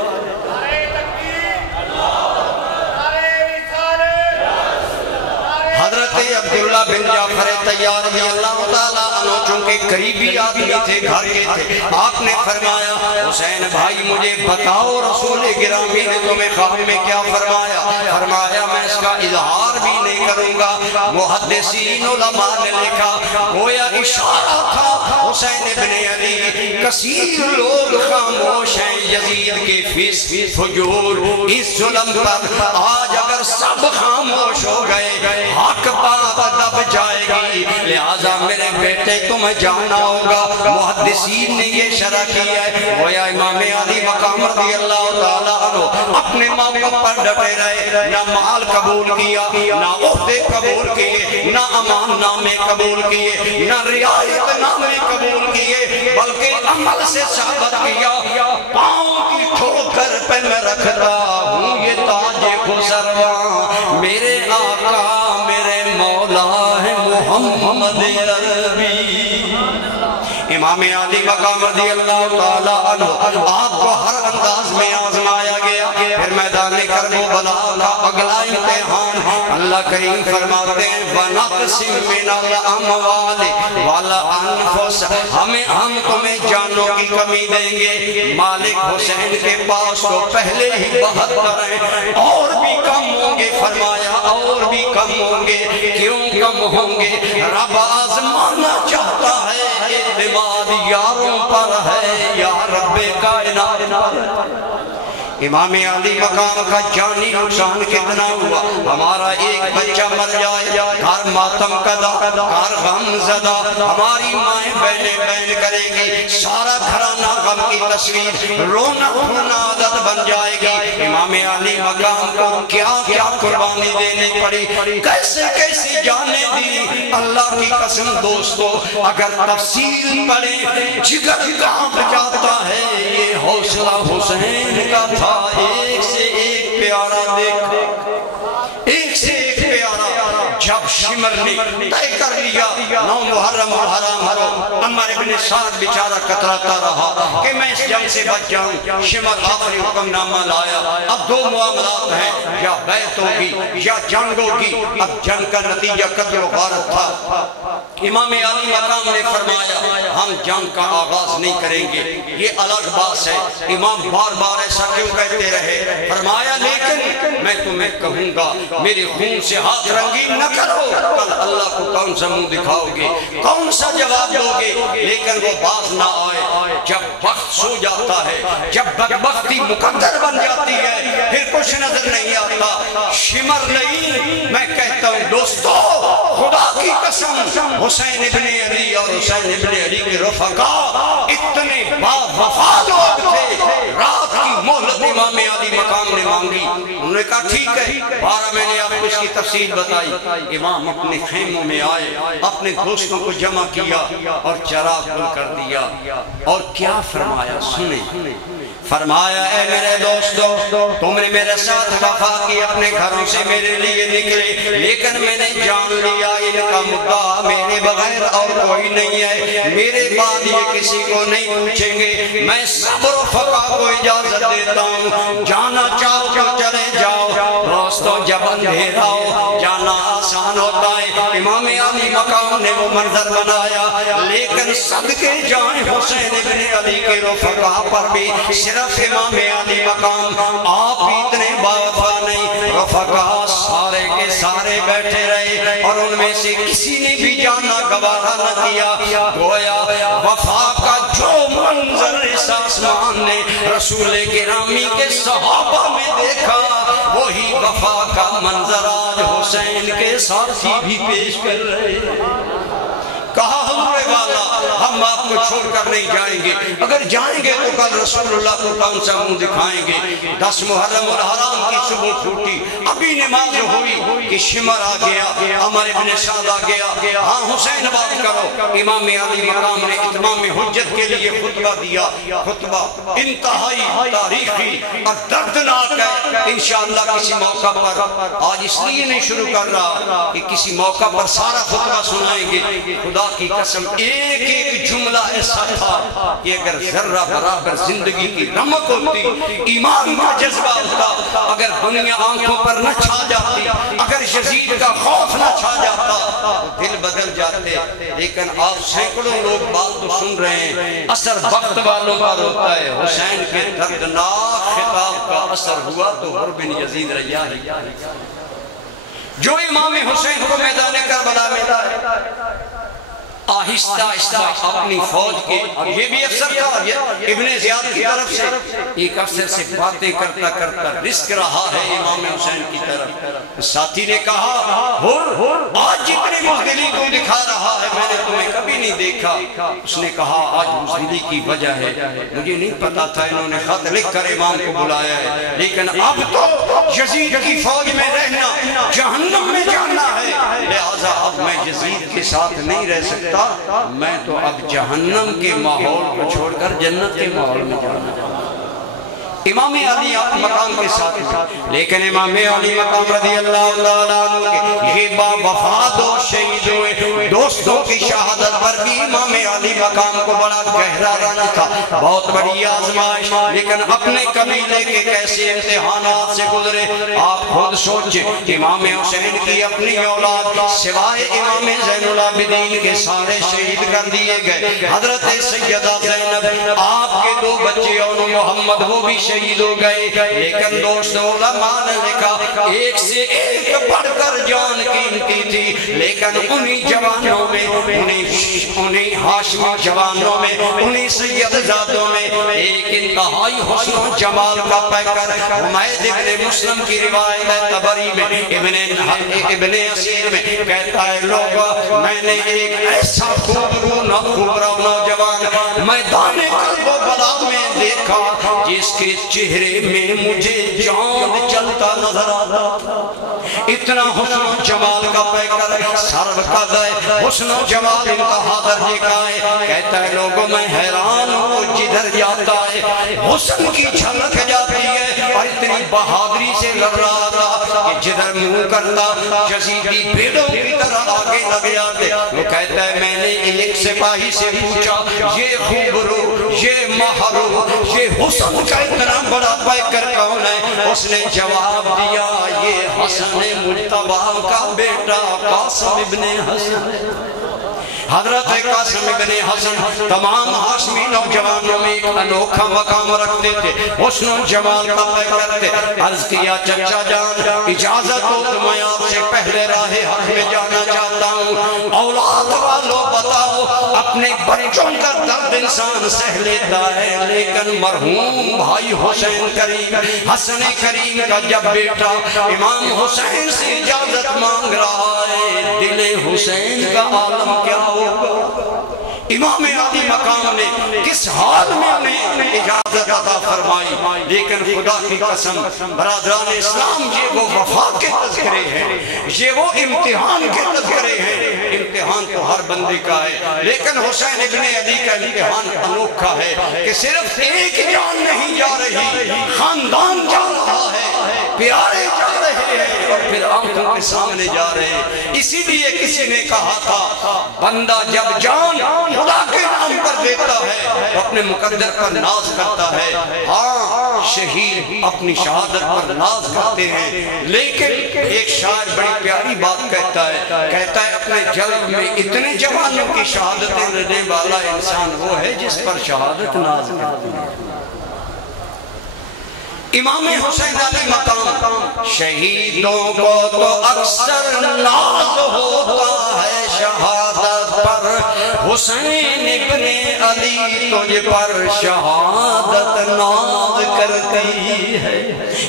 حضرت عبداللہ بن جعفر طیار رضی اللہ تعالیٰ عنہ چونکہ قریبی آدمی تھے، گھر کے تھے، آپ نے فرمایا حسین بھائی مجھے بتاؤ رسول گرامی نے تمہیں خواب میں کیا فرمایا؟ فرمایا میں اس کا اظہار بھی نہیں کروں گا۔ محدثین علماء نے لکھا گویا اشارہ تھا حسین ابن علی، کثیر لوگ خاموش ہیں یزید کے فسق فجور اس ظلم پر، آج اگر سب خاموش ہو گئے حق بات دب جائے گی، لہذا میرے بیٹے تمہیں جاننا ہوگا۔ محدثین نے یہ شرح کیا ہے گویا امام علی مقام رضی اللہ تعالیٰ عنہ اپنے موقف پر ڈٹے رہے، نہ مال قبول کیا، نہ عہدے قبول کیے، نہ امان نامے قبول کیے، نہ رعایت نامے قبول کیے، بلکہ عمل سے ثابت کیا پاؤں کی ٹھوکر پہ میں رکھتا ہوں یہ تاج خسرواں، میرے آقا میرے مولا ہے محمد عربی۔ امام علی مقام رضی اللہ تعالیٰ عنہ آپ کو ہر انداز میں آزمایا گیا، پھر میدان کربلا کا اگلا امتحان اللہ کریم فرماتے ہیں وَنَقْسِمْ مِنَ الْأَمْوَالِ وَالْأَنفُسِ، ہم تمہیں جانوں کی کمی دیں گے۔ مالک حسین کے پاس تو پہلے ہی 72 ہیں، اور بھی کم ہوں گے، فرمایا اور بھی کم ہوں گے، کیوں کم ہوں گے؟ رب آزمانا چاہتا ہے، اعتماد یاروں پر ہے یا رب کائنات پر۔ امام علی مقام کا جانی نقصان کتنا ہوا؟ ہمارا ایک بچہ مر جائے، گھر ماتم کدا، گھر غم زدہ، ہماری مائیں بہنیں بہن کریں گی، سارا گھرانہ غم کی تصویر، رونا کھونا عادت بن جائے گی۔ امام علی مقام کو کیا کیا قربانی دینی پڑی، کیسے کیسی جانیں دی، اللہ کی قسم دوستو اگر تفصیل پڑھیں جگر کانپ جاتا ہے۔ یہ حوصلہ حسین کا تھا، ایک سے ایک پیارا دیکھ، ایک سے ایک پیارا۔ جب شمر نے طے کر لیا 9 محرم الحرام ہو، عمر ابن سعد بیچارہ کتراتا رہا کہ میں اس جنگ سے بچ جاؤں، شمر آخری حکم نامہ لایا، اب 2 معاملات ہیں، یا بیعت ہوگی یا جنگ ہوگی۔ اب جنگ کا نتیجہ قتل و غارت تھا۔ امام علی مقام نے فرمایا ہم جنگ کا آغاز نہیں کریں گے، یہ الگ بات ہے۔ امام بار بار ایسا کیوں کہتے رہے؟ فرمایا لیکن میں تمہیں کہوں گا میرے خون سے ہاتھ رنگین نہ کرو، کل اللہ کو کون سا منہ دکھاؤ گے، کون سا جواب دو گے؟ لیکن وہ باز نہ آئے۔ جب وقت سو جاتا ہے، جب بدبختی مقدر بن جاتی ہے، پھر کچھ نظر نہیں آتا۔ شمر نہیں، میں کہتا ہوں دوستو خدا کی قسم حسین ابن علی اور حسین ابن علی کے رفقا اتنے با وفا لوگ تھے، رات کی مہلت امام علی مقام نے مانگی، انہوں نے کہا ٹھیک ہے۔ 12 میں نے آپ کو اس کی تفصیل بتائی۔ امام اپنے خیموں میں آئے، اپنے دوستوں کو جمع کیا اور چراغ گل کر دیا، اور کیا فرمایا سنیں۔ فرمایا اے میرے دوستو تم نے میرے ساتھ وفا کی، اپنے گھروں سے میرے لیے نکلے، لیکن میں نے جان لیا ان کا مدعا میرے بغیر اور کوئی نہیں ہے، میرے بعد یہ کسی کو نہیں پوچھیں گے۔ میں صبر و فقہ کو اجازت دیتا ہوں، جانا چاہو تو چلے جاؤ۔ دوستو جب اندھیرا ہو جانا آسان ہوتا ہے۔ امام علی مقام نے وہ منظر بنایا، لیکن صدقے جائیں حسین ابن علی کے رفقا پر بھی صرف صرف امام علی مقام آپ اتنے باوفا نہیں، رفقا سارے کے سارے بیٹھے رہے اور ان میں سے کسی نے بھی جانا گوارا نہ کیا۔ گویا وفا کا جو منظر اس آسمان نے رسول گرامی کے صحابہ میں دیکھا، وہی وفا کا منظر آج حسین کے ساتھی بھی پیش کر رہے ہیں۔ کہا حضور والا ہم آپ کو چھوڑ کر نہیں جائیں گے، اگر جائیں گے تو کل رسول اللہ کو کون سا منہ دکھائیں گے۔ 10 محرم الحرام کی صبح پھوٹی، ابھی نماز ہوئی کہ شمر آ گیا، عمر ابن سعد آ گیا، ہاں حسین بات کرو۔ امام علی مقام نے اتمام حجت کے لیے خطبہ دیا، خطبہ انتہائی تاریخی اور دردناک ہے۔ انشاءاللہ کسی موقع پر، آج اس لیے نہیں شروع کر رہا کہ کسی موقع پر سارا خطبہ سنائیں گے، خدا کی قسم ایک ایک جملہ ایسا تھا کہ اگر ذرہ برابر زندگی کی رمق ہوتی، ایمان کا جذبہ ہوتا، اگر دنیا آنکھوں پر نہ چھا جاتی، اگر یزید کا خوف نہ چھا جاتا، دل بدل جاتے۔ لیکن آپ سینکڑوں لوگ بات تو سن رہے ہیں، اثر وقت والوں پر ہوتا ہے۔ حسین کے دردناک خطاب کا اثر ہوا تو حر بن یزید ریاحی جو امام حسین کو میدان کربلا میں آہستہ آہستہ اپنی فوج کے، یہ بھی افسر تھا ابن زیاد کی طرف سے، ایک افسر سے باتیں کرتا کرتا رسک رہا ہے امام حسین کی طرف۔ ساتھی نے کہا آج جتنی بزدلی کو دکھا رہا ہے میں نے تمہیں کبھی نہیں دیکھا۔ اس نے کہا آج بزدلی کی وجہ ہے، مجھے نہیں پتا تھا انہوں نے خط لکھ کر امام کو بلایا ہے، لیکن اب تو یزید کی فوج میں رہنا جہنم میں جانا ہے، لہٰذا اب میں یزید کے ساتھ نہیں رہ سکتا، میں تو اب جہنم کے ماحول کو چھوڑ کر جنت کے ماحول میں جانا چاہتا ہوں۔ امام علی مقام کے ساتھ، لیکن امام علی مقام رضی اللہ تعالیٰ عنہ کے یہ با وفا دو شہید ہوئے، دوستوں کی شہادت پر بھی امام علی مقام کو بڑا گہرا رنج تھا، بہت بڑی آزمائش، لیکن اپنے قبیلے کے کیسے امتحانات سے گزرے آپ خود سوچیں۔ امام حسین کی اپنی اولاد سوائے امام زین العابدین کے سارے شہید کر دیے گئے۔ حضرت سیدہ زینب آپ کے 2 بچے اور محمد وہ بھی شہید ہو گئے، لیکن دوست علماء نے لکھا ایک سے ایک بڑھ کر جان قیمتی تھی، لیکن انہی جوانوں میں، انہی ہاشمی جوانوں میں، انہی سید زادوں میں ایک انتہائی حسن و جمال کا پیکر حمید ابن مسلم کی روایت ہے، طبری میں ابن اسیر میں کہتا ہے لوگوں میں نے ایک ایسا خوب رو نوجوان میدان قلب و بلا میں دیکھا جس کے چہرے میں مجھے چاند چلتا نظر آتا تھا، اتنا حسن و جمال کا پیکر سرو قد ہے، حسن و جمال انتہا درجے کا ہے۔ کہتا ہے لوگوں میں حیران ہوں جدھر جاتا ہے حسن کی جھلک جاتی ہے، اور اتنی بہادری سے لڑ رہا تھا کہ جدھر منہ کرتا یزیدی بھیڑوں کی طرح آگے لگ جاتے۔ وہ کہتا ہے میں نے ایک سپاہی سے پوچھا یہ خوبرو، یہ مہرو، یہ حسن کا اتنا بڑا پیکر کون ہے؟ اس نے جواب دیا یہ حسن مجتبی کا بیٹا قاسم ابن حسن۔ حضرت قاسم ابن حسن تمام ہاشمی نوجوانوں میں ایک انوکھا مقام رکھتے تھے، حسن و جمال کا پیکر تھے۔ عرض کیا چچا جان اجازت ہو تو میں آپ سے پہلے راہ حق میں جانا چاہتا ہوں، اولاد والوں بتاؤ اپنے بچوں کا درد انسان سہ لیتا ہے، لیکن مرحوم بھائی حسین کریم حسن کریم کا جب بیٹا امام حسین سے اجازت مانگ رہا ہے، دل حسین کا عالم کیا ہوگا؟ امام علی مقام نے کس حال میں انہیں اجازت عطا فرمائی، لیکن خدا کی قسم برادران اسلام یہ وہ وفا کے تذکرے ہیں، یہ وہ امتحان کے تذکرے ہیں۔ امتحان تو ہر بندے کا ہے، لیکن حسین ابن علی کا امتحان انوکھا ہے کہ صرف ایک جان نہیں جا رہی، خاندان جا رہا ہے، پیارے جا رہے ہیں اور پھر آنکھوں کے سامنے جا رہے ہیں۔ اسی لیے کسی نے کہا تھا بندہ جب جان خدا کے نام پر دیتا ہے تو اپنے مقدر پر ناز کرتا ہے۔ ہاں شہید اپنی شہادت پر ناز کرتے ہیں، لیکن ایک شاعر بڑی پیاری بات کہتا ہے اپنے جلد میں اتنے جوانوں کی شہادتیں لینے والا انسان وہ ہے جس پر شہادت ناز کرتی ہے۔ امام حسین علی مقام شہیدوں کو تو اکثر ناز ہوتا ہے شہادت پر، حسین ابن علی تجھ پر شہادت ناز کرتی ہے۔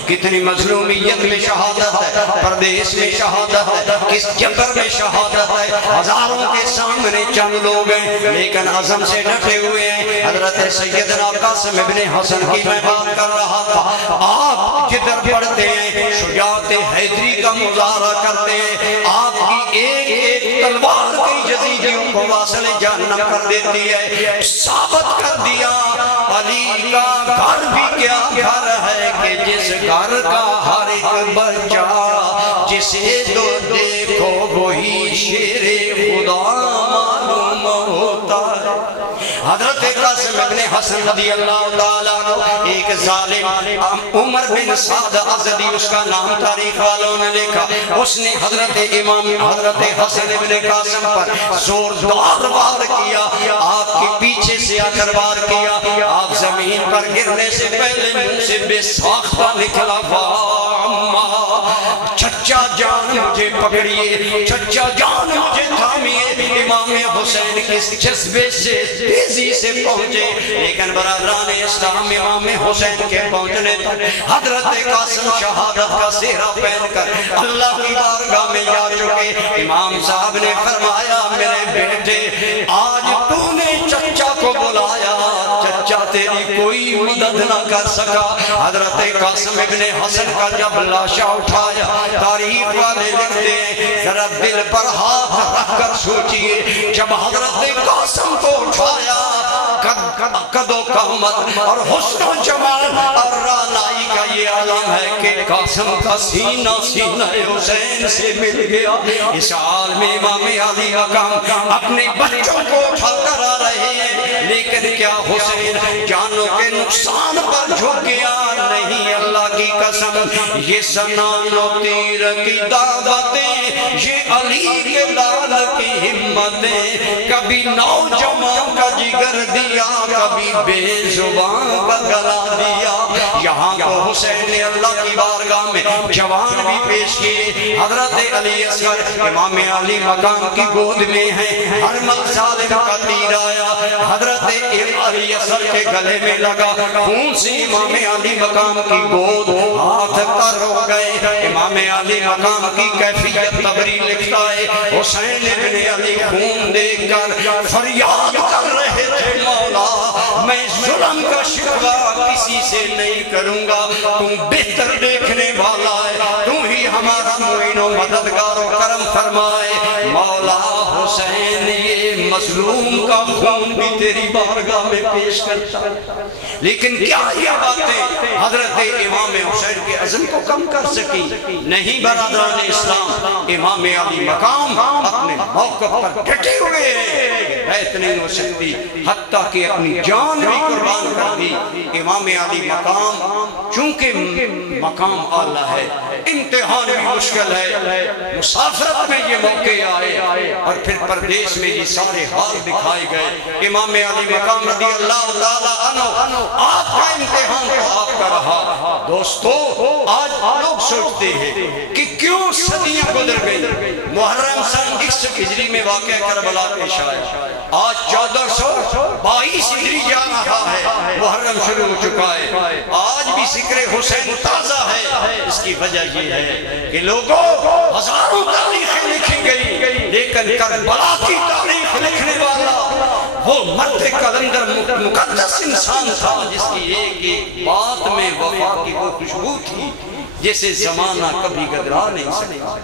کتنی مظلومیت میں شہادت ہے، پردیس میں شہادت ہے، کس جبر میں شہادت ہے، ہزاروں کے سامنے چند لوگ ہیں لیکن عزم سے ڈٹے ہوئے ہیں۔ حضرت سیدنا قاسم ابن حسن کی میں بات کر رہا تھا، آپ جدھر پڑھتے ہیں شجاعت حیدری کا مظاہرہ کرتے ہیں، آپ کی ایک ایک تلوار کئی یزیدیوں کو واصل جہنم کر دیتی ہے۔ ثابت کر دیا علی کا گھر بھی کیا گھر ہے کہ جس گھر کا ہر ایک بچہ جسے تو دیکھو وہی شیر خدا معلوم ہوتا ہے۔ حضرت قاسم ابن حسن رضی اللہ تعالیٰ عنہ ایک ظالم عمر بن سعد ازدی اس کا نام تاریخ والوں نے لکھا، اس نے حضرت امام حضرت حسن ابن قاسم پر زوردار وار کیا، آپ کے پیچھے سے آ کر وار کیا، آپ زمین پر گرنے سے پہلے منہ سے بے ساختہ نکلا، چچا جان مجھے پکڑیے، چچا جان مجھے تھامیے۔ امام حسین کس جذبے سے تیزی سے پہنچے، لیکن برادران اسلام امام حسین کے پہنچنے تک حضرت قاسم شہادت کا سہرہ پہن کر اللہ کی بارگاہ میں جا چکے۔ امام صاحب نے فرمایا میرے بیٹے آج تو نے چچا کو بلایا، چچا تیری کوئی مدد نہ کر سکا۔ حضرت قاسم ابن حسن کا جب لاشا اٹھایا، تاریخ والے لکھتے ہیں ذرا دل پر ہاتھ رکھ کر سوچئے، جب حضرت قاسم کو اٹھایا قد و قامت اور حسن و جمال اور رانائی کا یہ علم ہے کہ قاسم کا سینہ سینہ حسین سے مل گیا۔ اس حال میں امام علی مقام اپنے بچوں کو اٹھا کر آ رہے ہیں، لیکن کیا حسین جانوں کے نقصان پر جھک گیا؟ نہیں، اللہ کی قسم یہ سنان و تیر کی دعوتیں، یہ علی کے لال کی ہمتیں، کبھی نوجوان کا جگر دیا، کبھی بے زبان کا گلا دیا۔ یہاں تو حسین نے اللہ کی بارگاہ میں جوان بھی پیش کیے۔ حضرت علی اصغر امام علی مقام کی گود میں ہیں، ارمل ظالم کا تیر آیا، حضرت علی اصغر کے گلے میں لگا، خون سے امام علی مقام کی گود ہاتھ تر ہو گئے۔ امام علی مقام کی کیفیت تبری لکھتا ہے، حسین ابن علی خون دیکھ کر فریاد کر رہے تھے، مولا میں ظلم کا شکوہ کسی سے نہیں کروں گا، تم بہتر دیکھنے والا ہے، تم ہی ہمارا معین و مددگار و کرم فرمائے۔ مولا حسین یہ مظلوم کا خون بھی تیری بارگاہ میں پیش کرتا ہے، لیکن کیا یہ باتیں حضرت امام حسین کے عزم کو کم کر سکی؟ نہیں برادران اسلام، امام علی مقام اپنے موقف پر ڈٹے ہوئے ہیں، بیعت نہیں ہو سکتی، حتیٰ کہ اپنی جان بھی قربان کر دی۔ امام علی مقام چونکہ مقام اعلیٰ ہے، امتحان بھی مشکل ہے، مسافرت میں یہ موقع آئے اور پھر پردیس میں یہ سارے حال دکھائے گئے۔ امام علی مقام رضی اللہ تعالیٰ عنہ آپ کا امتحان تو آپ کا رہا۔ دوستو آج لوگ سوچتے ہیں کہ کیوں صدیاں گزر گئی، محرم سن 61 ہجری میں واقعہ کربلا پیش آیا، آج 1422 ہجری جا رہا ہے، محرم شروع ہو چکا ہے، آج بھی ذکر حسین تازہ ہے۔ اس کی وجہ یہ ہے کہ لوگوں ہزاروں تاریخیں لکھی گئی، لیکن کربلا کی تاریخ لکھنے والا وہ مرد قلندر مقدس انسان تھا، جس کی ایک ایک بات میں وفا کی وہ خوشبو تھی جسے زمانہ کبھی گدرا نہیں سکتا،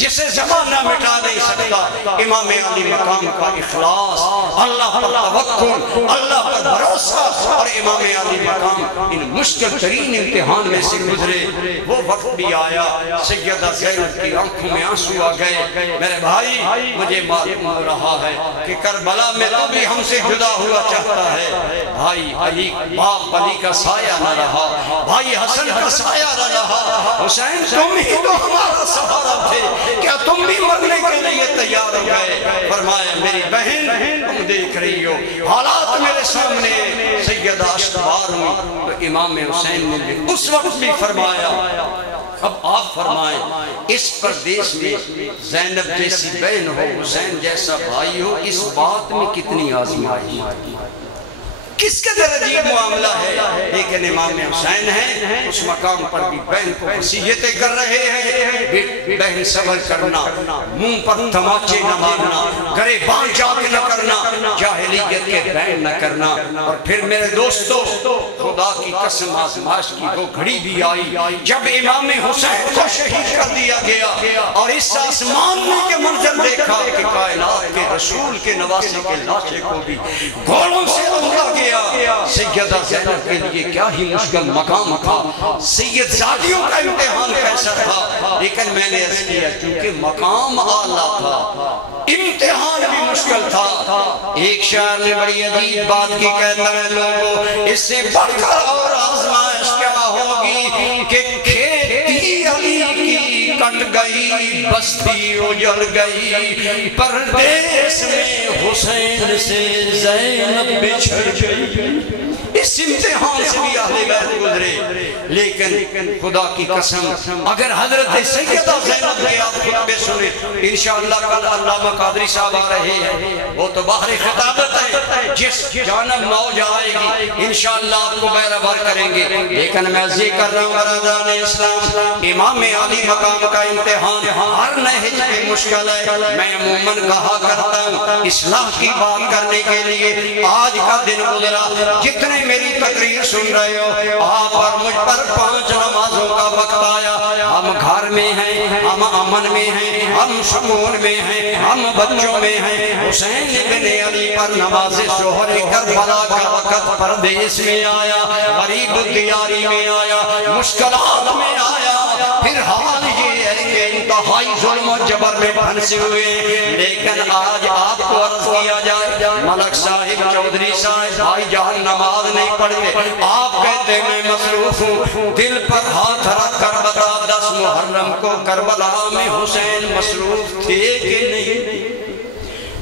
جسے زمانہ مٹا نہیں سکتا۔ امام علی مقام کا اخلاص، اللہ پر توکل، اللہ پر بھروسہ، اور امام علی مقام ان مشکل ترین امتحان میں سے گزرے۔ وہ وقت بھی آیا، سیدہ زینب کی آنکھوں میں آنسو آ گئے، میرے بھائی مجھے معلوم ہو رہا ہے کہ کربلا میں تو بھی ہم سے جدا ہوا چاہتا ہے۔ بھائی علی، باپ علی کا سایہ نہ رہا، بھائی حسن کا سایہ نہ رہا، حسین تم ہی تو ہمارا سہارا تھے، کیا تم بھی مرنے کے لیے تیار ہو گئے؟ فرمایا میری بہن تم دیکھ رہی ہو حالات میرے سامنے، سیدہ اشتبار ہوئی۔ تو امام حسین نے بھی اس وقت بھی فرمایا اب آپ فرمائیں اس پردیس میں زینب جیسی بہن ہو، حسین جیسا بھائی ہو، اس بات میں کتنی آزمائش، کس کا درجہ معاملہ ہے، لیکن امام حسین ہیں اس مقام پر بھی بہن کو وصیتیں کر رہے ہیں، بہن صبر کرنا، منہ پر تماچے نہ مارنا، گرے بان چاک نہ کرنا، جاہلیت کے بہن نہ کرنا۔ اور پھر میرے دوستو خدا کی قسم آزمائش کی وہ گھڑی بھی آئی جب امام حسین کو شہید کر دیا گیا اور اس آسمان میں کے منظر دیکھا کہ کائنات کے رسول کے نواسے کے لاشے کو بھی گھوڑوں سے اڑا گیا۔ سیدہ زینب کے لیے کیا ہی مشکل مقام تھا، سید زادیوں کا امتحان کیسا تھا، لیکن میں نے عرض کیا چونکہ مقام اعلیٰ تھا امتحان بھی مشکل تھا۔ ایک شاعر نے بڑی عجیب بات کی، کہتا ہے لوگوں اس سے بڑھ کر اور آزمائش کیا ہوگی کہ کھیتی علی کی کٹ گئی، بستی اجڑ گئی، پردیس میں حسین سے زینب بچھڑ گئی۔ اس امتحان سے بھی اہل بیت گزرے، لیکن خدا کی قسم اگر حضرت سیدہ زینب کے آپ خطبے سنیں، انشاءاللہ کل علامہ قادری صاحب آ رہے ہیں، وہ تو باہر خطابت ہے، جس جانب موج آئے گی انشاءاللہ آپ کو بیرابر کریں گے، لیکن میں عرض کر رہا ہوں برادران اسلام امام علی مقام کا امتحان ہر نہج پہ مشکل ہے۔ میں عموماً کہا کرتا ہوں اصلاح کی بات کرنے کے لیے آج کا دن گزرا، جتنے میری تقریر سن رہے ہو آپ اور مجھ پر 5 نمازوں کا وقت آیا، ہم گھر میں ہیں، ہم امن میں ہیں، ہم سکون میں ہیں، ہم بچوں میں ہیں۔ حسین ابن علی پر نماز ظہر کربلا کا وقت پردیس میں آیا، غریب دیاری میں آیا، مشکلات میں آیا، پھر حال یہ ہے کہ انتہائی ظلم و جبر میں پھنسے ہوئے، لیکن آج آپ کو عرض کیا جائے ملک صاحب چودھری صاحب بھائی جان نماز نہیں پڑھتے، آپ کہتے میں مصروف ہوں، دل پر ہاتھ رکھ کر بتا 10 محرم کو کربلا میں حسین مصروف تھے کہ نہیں؟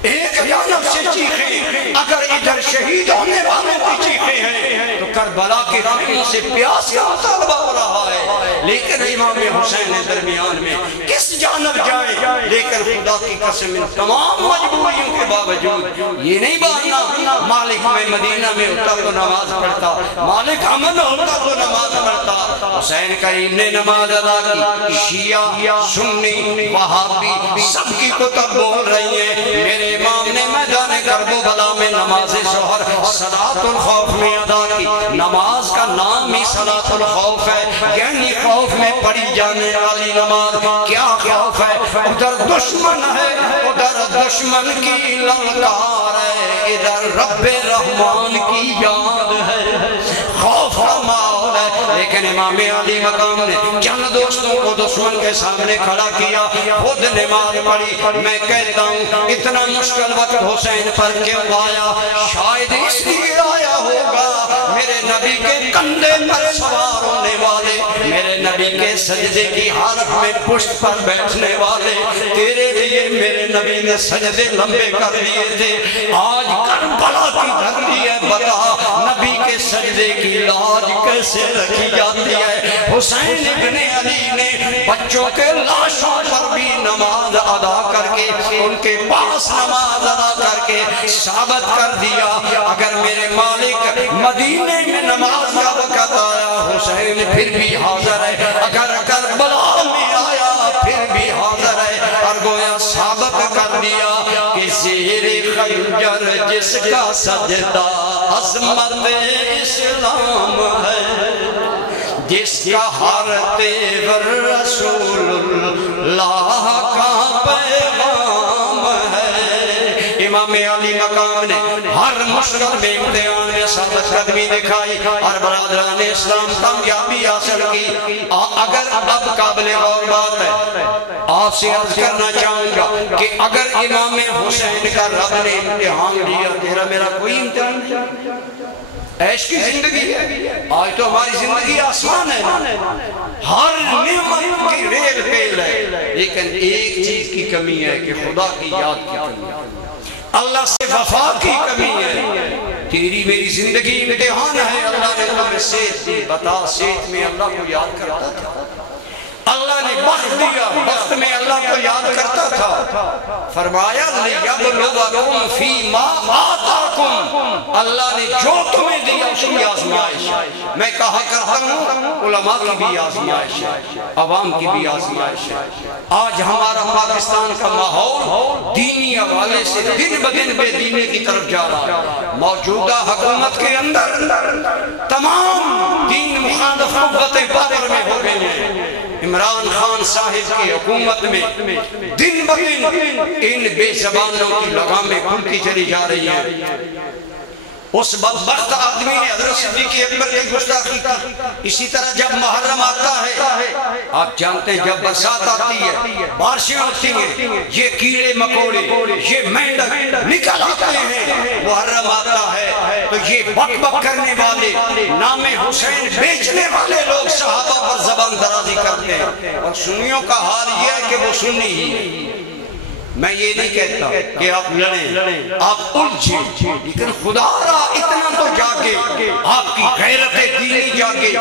ایک جانب سے چیخیں، اگر ادھر شہید ہونے والوں کی چیخیں ہیں تو کربلا کے رنگوں سے پیاس کا مطالبہ ہو رہا ہے، لیکن امام حسین درمیان میں کس جانب جائیں؟ لیکن خدا کی قسم ان تمام مجبوریوں کے باوجود یہ نہیں ماننا مالک میں مدینہ میں ہوتا تو نماز پڑھتا، مالک امن ہوتا تو نماز پڑھتا۔ حسین کریم نے نماز ادا کی، شیعہ سنی وہابی سب کی کتب بول رہی ہیں، میرے امام نے میدان کربلا میں نماز ظہر صلاۃ الخوف میں ادا کی۔ نماز کا نام ہی صلاۃ الخوف ہے، یعنی خوف میں پڑھی جانے والی نماز۔ کیا خوف ہے؟ ادھر دشمن ہے، ادھر دشمن کی للکار ہے، ادھر رب رحمان کی یاد ہے، خوف کا ماحول ہے۔ لیکن امام علی مقام نے چند دوستوں کو دشمن کے سامنے کھڑا کیا، خود نماز پڑھی۔ میں کہتا ہوں اتنا مشکل وقت حسین پر کیوں آیا؟ شاید اس لیے آیا ہوگا میرے نبی کے کندھے پر سوار ہونے والے، میرے نبی کے سجدے کی حالت میں پشت پر بیٹھنے والے، تیرے لیے میرے نبی نے سجدے لمبے کر دیے تھے، آج کربلا کی دھرتی ہے، بتا نبی کے سجدے کی لاج کیسے رکھی جاتی ہے؟ حسین ابن علی نے بچوں کے لاشوں پر بھی نماز ادا کر کے ان کے پاس نماز ادا کر کے ثابت کر دیا اگر میرے مالک مدینے میں نماز کا وقت آیا حسین پھر بھی حاضر ہے، اگر کربلا میں آیا پھر بھی حاضر ہے، اور گویا ثابت کر دیا کہ زیر خنجر جس کا سجدہ عظمت اسلام ہے، جس کا ہر تیور رسول اللہ کا پیغام ہے، امام علی مقام نے ہر مشکل میں امتحان میں ثابت قدمی دکھائی اور برادران اسلام کامیابی حاصل کی. اگر اب قابل غور بات ہے، آپ سے عرض کرنا چاہوں گا کہ اگر امام حسین کا رب نے امتحان لیا، تیرا میرا کوئی امتحان نہیں. عیش کی زندگی ہے، آج تو ہماری زندگی آسان ہے، ہر نعمت کی ریل پیل ہے، لیکن ایک چیز کی کمی ہے کہ خدا کی یاد کی کمی ہے، اللہ سے وفا کی کمی ہے. تیری میری زندگی امتحان ہے. اللہ نے تمہیں صحت دی، بتا صحت میں اللہ کو یاد کرتا تھا. اللہ نے بخت دیا، بخت میں اللہ کو یاد کرتا تھا. فرمایا لِيَبْلُوَكُمْ فِي مَا آتَاكُمْ، اللہ نے جو تمہیں دیا اس کی آزمائش. میں کہا کرتا ہوں علماء کی بھی آزمائش ہے، عوام کی بھی آزمائش ہے. آج ہمارا پاکستان کا ماحول دینی حوالے سے دن بدن بے دینی کی طرف جا رہا ہے. موجودہ حکومت کے اندر تمام دین مخالف قوتیں باور میں ہو گئی ہیں. عمران خان صاحب کی حکومت میں دن بدن ان بے زبانوں کی لگامیں کھلتی چلی جا رہی ہیں. اس بدبخت آدمی نے حضرت صدیق اکبر کی گستاخی کی. اسی طرح جب محرم آتا ہے، آپ جانتے ہیں جب برسات آتی ہے، بارشیں ہوتی ہیں، یہ کیڑے مکوڑے، یہ مینڈک نکل آتے ہیں. محرم آتا ہے تو یہ بک بک کرنے والے، نام حسین بیچنے والے لوگ صحابہ پر زبان درازی کرتے ہیں. اور سنیوں کا حال یہ ہے کہ وہ سنی ہی. میں یہ نہیں کہتا کہ آپ لڑیں، آپ الجھیں، لیکن خدا را اتنا تو جاگے، آپ کی غیرت دینی جاگے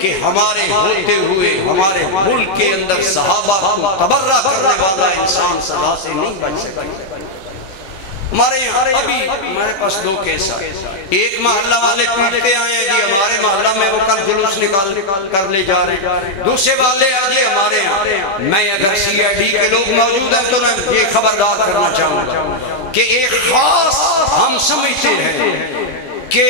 کہ ہمارے ہوتے ہوئے ہمارے ملک کے اندر صحابہ کو تبرہ کرنے والا انسان سزا سے نہیں بچ سکتا. ہمارے یہاں ابھی ہمارے پاس دو کیس آئے. ایک محلہ والے پیٹتے آئے ہیں جی ہمارے محلہ میں وہ کل جلوس نکال کر لے جا رہے ہیں. دوسرے والے آجے ہمارے یہاں. میں اگر سی آئی ڈی کے لوگ موجود ہیں تو میں یہ خبردار کرنا چاہوں گا کہ ایک خاص ہم سمجھتے ہیں کہ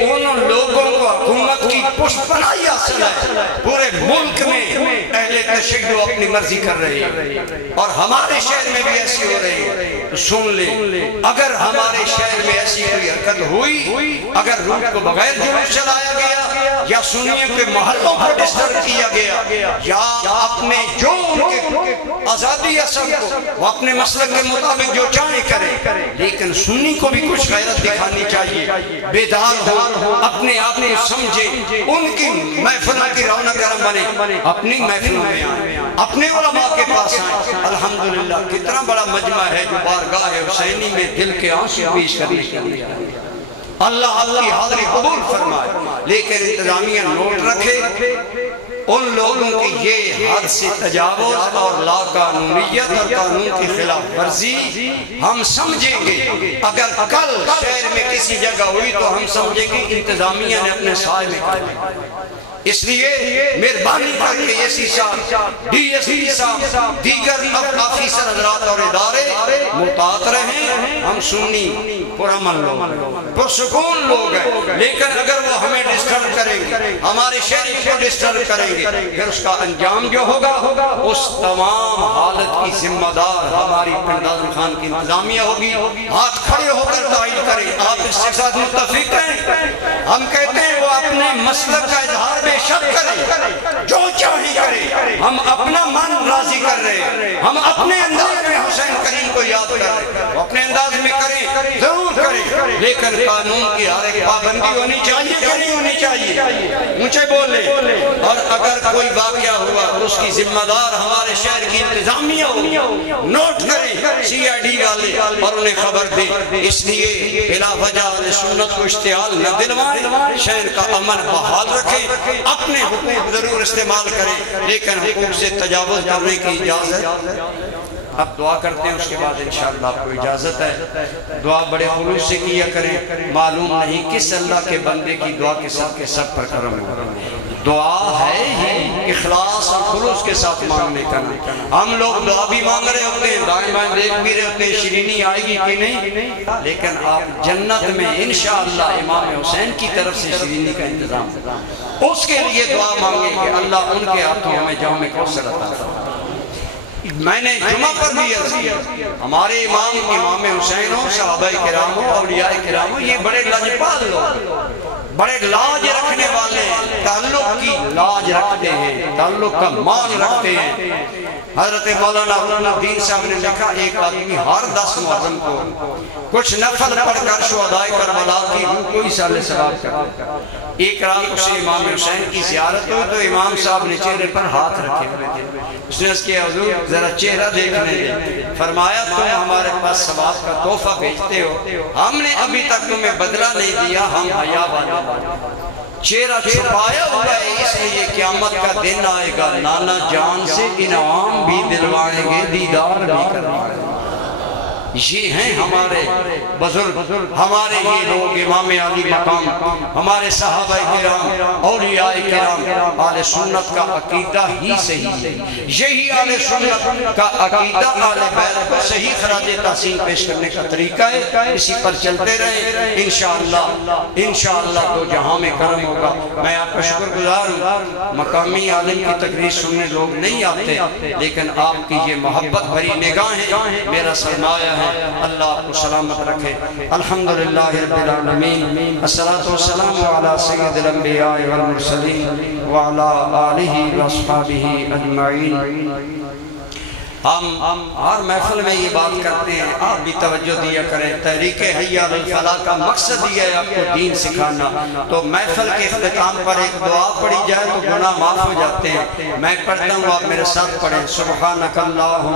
ان لوگوں کو حکومت کی پشت پناہی حاصل ہے. پورے ملک میں اہل تشیع اپنی مرضی کر رہے ہیں اور ہمارے شہر میں بھی ایسی ہو رہی ہے. تو سن لیں، اگر ہمارے شہر میں ایسی کوئی حرکت ہوئی، اگر روح کو بغیر جلوس چلایا گیا یا سنیے کہ محلوں کو ڈسٹرب کیا گیا یا اپنے جو ان کے آزادی اصل کو وہ اپنے مسلک کے مطابق جو چاہیں کریں، لیکن سنی کو بھی کچھ غیرت دکھانی چاہیے. بیدار ہو، اپنے آپ کو سمجھیں، ان کی محفلوں کی رونق گرم بنے، اپنی محفلوں میں آئیں، اپنے علماء کے پاس آئیں. الحمدللہ کتنا بڑا مجمع ہے جو بارگاہ حسینی میں دل کے آنسو پیش کرنے کے لیے اللہ کی حاضری قبول فرمائے. لیکن انتظامیہ نوٹ رکھے ان لوگوں کی یہ حد سے تجاوز اور لا قانونیت اور قانون کی خلاف ورزی ہم سمجھیں گے. اگر کل شہر میں کسی جگہ ہوئی تو ہم سمجھیں گے انتظامیہ نے اپنے سائے میں کیا. اس لیے مہربانی کر کے ایسی صاحب، ڈی ایس پی صاحب، دیگر آفیسر حضرات اور ادارے محتاط رہیں. ہم سنی پرامن لوگ، پرسکون لوگ ہیں، لیکن اگر وہ ہمیں ڈسٹرب کریں گے، ہمارے شہری کو ڈسٹرب کریں گے، پھر اس کا انجام جو ہوگا اس تمام حالت کی ذمہ دار ہماری پنڈال خان کی انتظامیہ ہوگی. ہاتھ کھڑے ہو کر تعین کریں. آپ اس کے ساتھ متفق ہیں؟ ہم کہتے ہیں وہ اپنے مسلک کا اظہار بے شک کریں، جو چاہیے کریں. ہم اپنا من راضی کر رہے ہیں، ہم اپنے انداز میں حسین کریم کو یاد کر رہے ہیں. وہ اپنے انداز میں کریں، ضرور کریں، لیکن قانون کی ہر ایک پابندی ہونی چاہیے کہ نہیں ہونی چاہیے. مجھے بولے. اور اگر کوئی واقعہ ہوا اس کی ذمہ دار ہمارے شہر کی انتظامیہ ہو، نوٹ کریں سی آئی ڈی والے اور انہیں خبر دیں. اس لیے بلا وجہ سنت کو اشتعال نہ دلوائیں، شہر کا امن بحال رکھیں، اپنے حقوق ضرور استعمال کریں، لیکن حقوق سے تجاوز کرنے کی اجازت. اب دعا کرتے ہیں، اس کے بعد انشاءاللہ آپ کو اجازت ہے. دعا بڑے خلوص سے کیا کریں. معلوم نہیں کس اللہ کے بندے کی دعا کے سب پر کرم ہو. دعا ہے ہی اخلاص اور خلوص کے ساتھ مانگنے کا. ہم لوگ دعا بھی مانگ رہے ہوتے ہیں، دائیں بائیں دیکھ بھی رہے ہوتے ہیں شیرینی آئے گی کہ نہیں، لیکن آپ جنت میں انشاءاللہ امام حسین کی طرف سے شیرینی کا انتظام، اس کے لیے دعا مانگیں کہ اللہ ان کے ہاتھوں ہمیں جام کوثر عطا فرمائے. میں نے جمعہ پر بھی عرض کیا ہمارے امام حسین ہو، صحابہ کرام ہو، اولیاء کرام ہو، یہ بڑے لجپال لوگ، بڑے لاج رکھنے والے ہیں، تعلق کی لاج رکھتے ہیں، تعلق کا مان رکھتے ہیں۔ حضرت مولانا عبداللہ الدین صاحب نے لکھا ایک آدمی ہر 10 محرم کو کچھ نفل پڑھ کر شہدائے کربلا کی کوئی سال ثواب کرتا۔ ایک رات اسے امام حسین کی زیارت ہوئی تو امام صاحب نے چہرے پر ہاتھ رکھے ہوئے تھے۔ اس نے اس کے حضور ذرا چہرہ دیکھنے دے، فرمایا تم ہمارے پاس ثواب کا تحفہ بھیجتے ہو، ہم نے ابھی تک تمہیں بدلہ نہیں دیا، ہم حیا والے چہرہ چھپایا ہوا ہے، اس لیے قیامت کا دن آئے گا، نانا جان سے انعام بھی دلوائیں گے، دیدار بھی کروائیں گے۔ یہ ہیں ہمارے بزرگ، ہمارے یہ لوگ امام علی مقام، ہمارے صحابہ کرام، اولیاء کرام۔ آل سنت کا عقیدہ ہی صحیح ہے، یہی آل سنت کا عقیدہ آل بیت کو صحیح خراج تحسین پیش کرنے کا طریقہ ہے، اسی پر چلتے رہیں انشاءاللہ تو جہاں میں کرم ہوگا۔ میں آپ کا شکر گزار ہوں، مقامی عالم کی تقریر سننے لوگ نہیں آتے، لیکن آپ کی یہ محبت بھری نگاہیں میرا سرمایہ ہے، اللہ آپ کو سلامت رکھے۔ الحمدللہ رب العالمین، الصلاة والسلام علی سید الانبیاء والمرسلین وعلی آلہ واصحابہ اجمعین۔ ہم ہر محفل میں یہ بات کرتے ہیں، آپ بھی توجہ دیا کریں، تحریک حی علی الفلاح کا مقصد یہ ہے آپ کو دین سکھانا۔ تو محفل کے اختتام پر ایک دعا پڑھی جائے تو گناہ معاف ہو جاتے ہیں، میں پڑھتا ہوں آپ میرے ساتھ پڑھیں۔ سبحانک اللہم،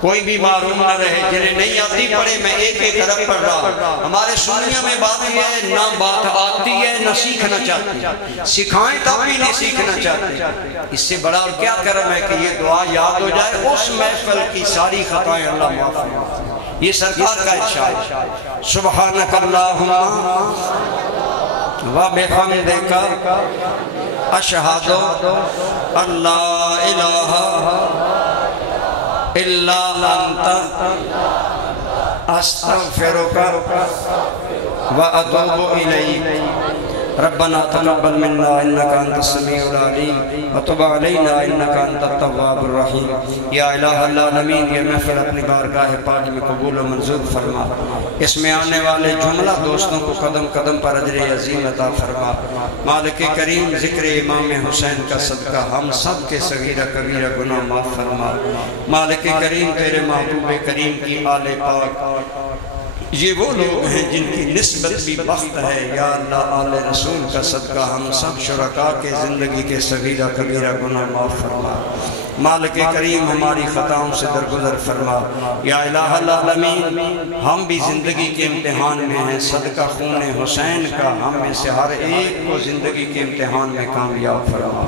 کوئی بھی معروم نہ رہے، جنہیں نہیں آتی پڑھے، میں ایک ایک عرب پڑھ رہا ہوں۔ ہمارے سنیہ میں بات یہ ہے، نہ بات آتی ہے نہ سیکھنا چاہتے، سکھائیں تب بھی نہیں سیکھنا چاہتے۔ اس سے بڑا اور کیا کرم ہے کہ یہ دعا یاد ہو جائے، اس محفل کی ساری خطائیں اللہ معاف فرمائے۔ یہ سرکار کا ارشاد ہے، سبحانک اللہم و بحمدک اشہد ان لا الہ الا انت استغفرک و اتوب الیک۔ ربنا تقبل منا انك انت السميع العليم وتب علينا انك انت التواب الرحيم۔ یا الہ العالمین، یہ محفل اپنی بارگاہ پاک میں قبول و منظور فرما، اس میں آنے والے جملہ دوستوں کو قدم قدم پر اجر عظیم عطا فرما۔ مالک کریم، ذکر امام حسین کا صدقہ ہم سب کے صغیرہ کبیرہ گناہ معاف فرما۔ مالک کریم، تیرے محبوب کریم کی آل پاک یہ وہ لوگ ہیں جن کی نسبت بھی بخت ہے، یا اللہ آل رسول کا صدقہ ہم سب شرکاء کے زندگی کے صغیرہ کبیرہ گناہ معاف فرما۔ مالک کریم، ہماری خطاؤں سے درگزر فرما۔ یا الہ العالمین، ہم بھی زندگی کے امتحان میں ہیں، صدقہ خون حسین کا ہم میں سے ہر ایک کو زندگی کے امتحان میں کامیاب فرما۔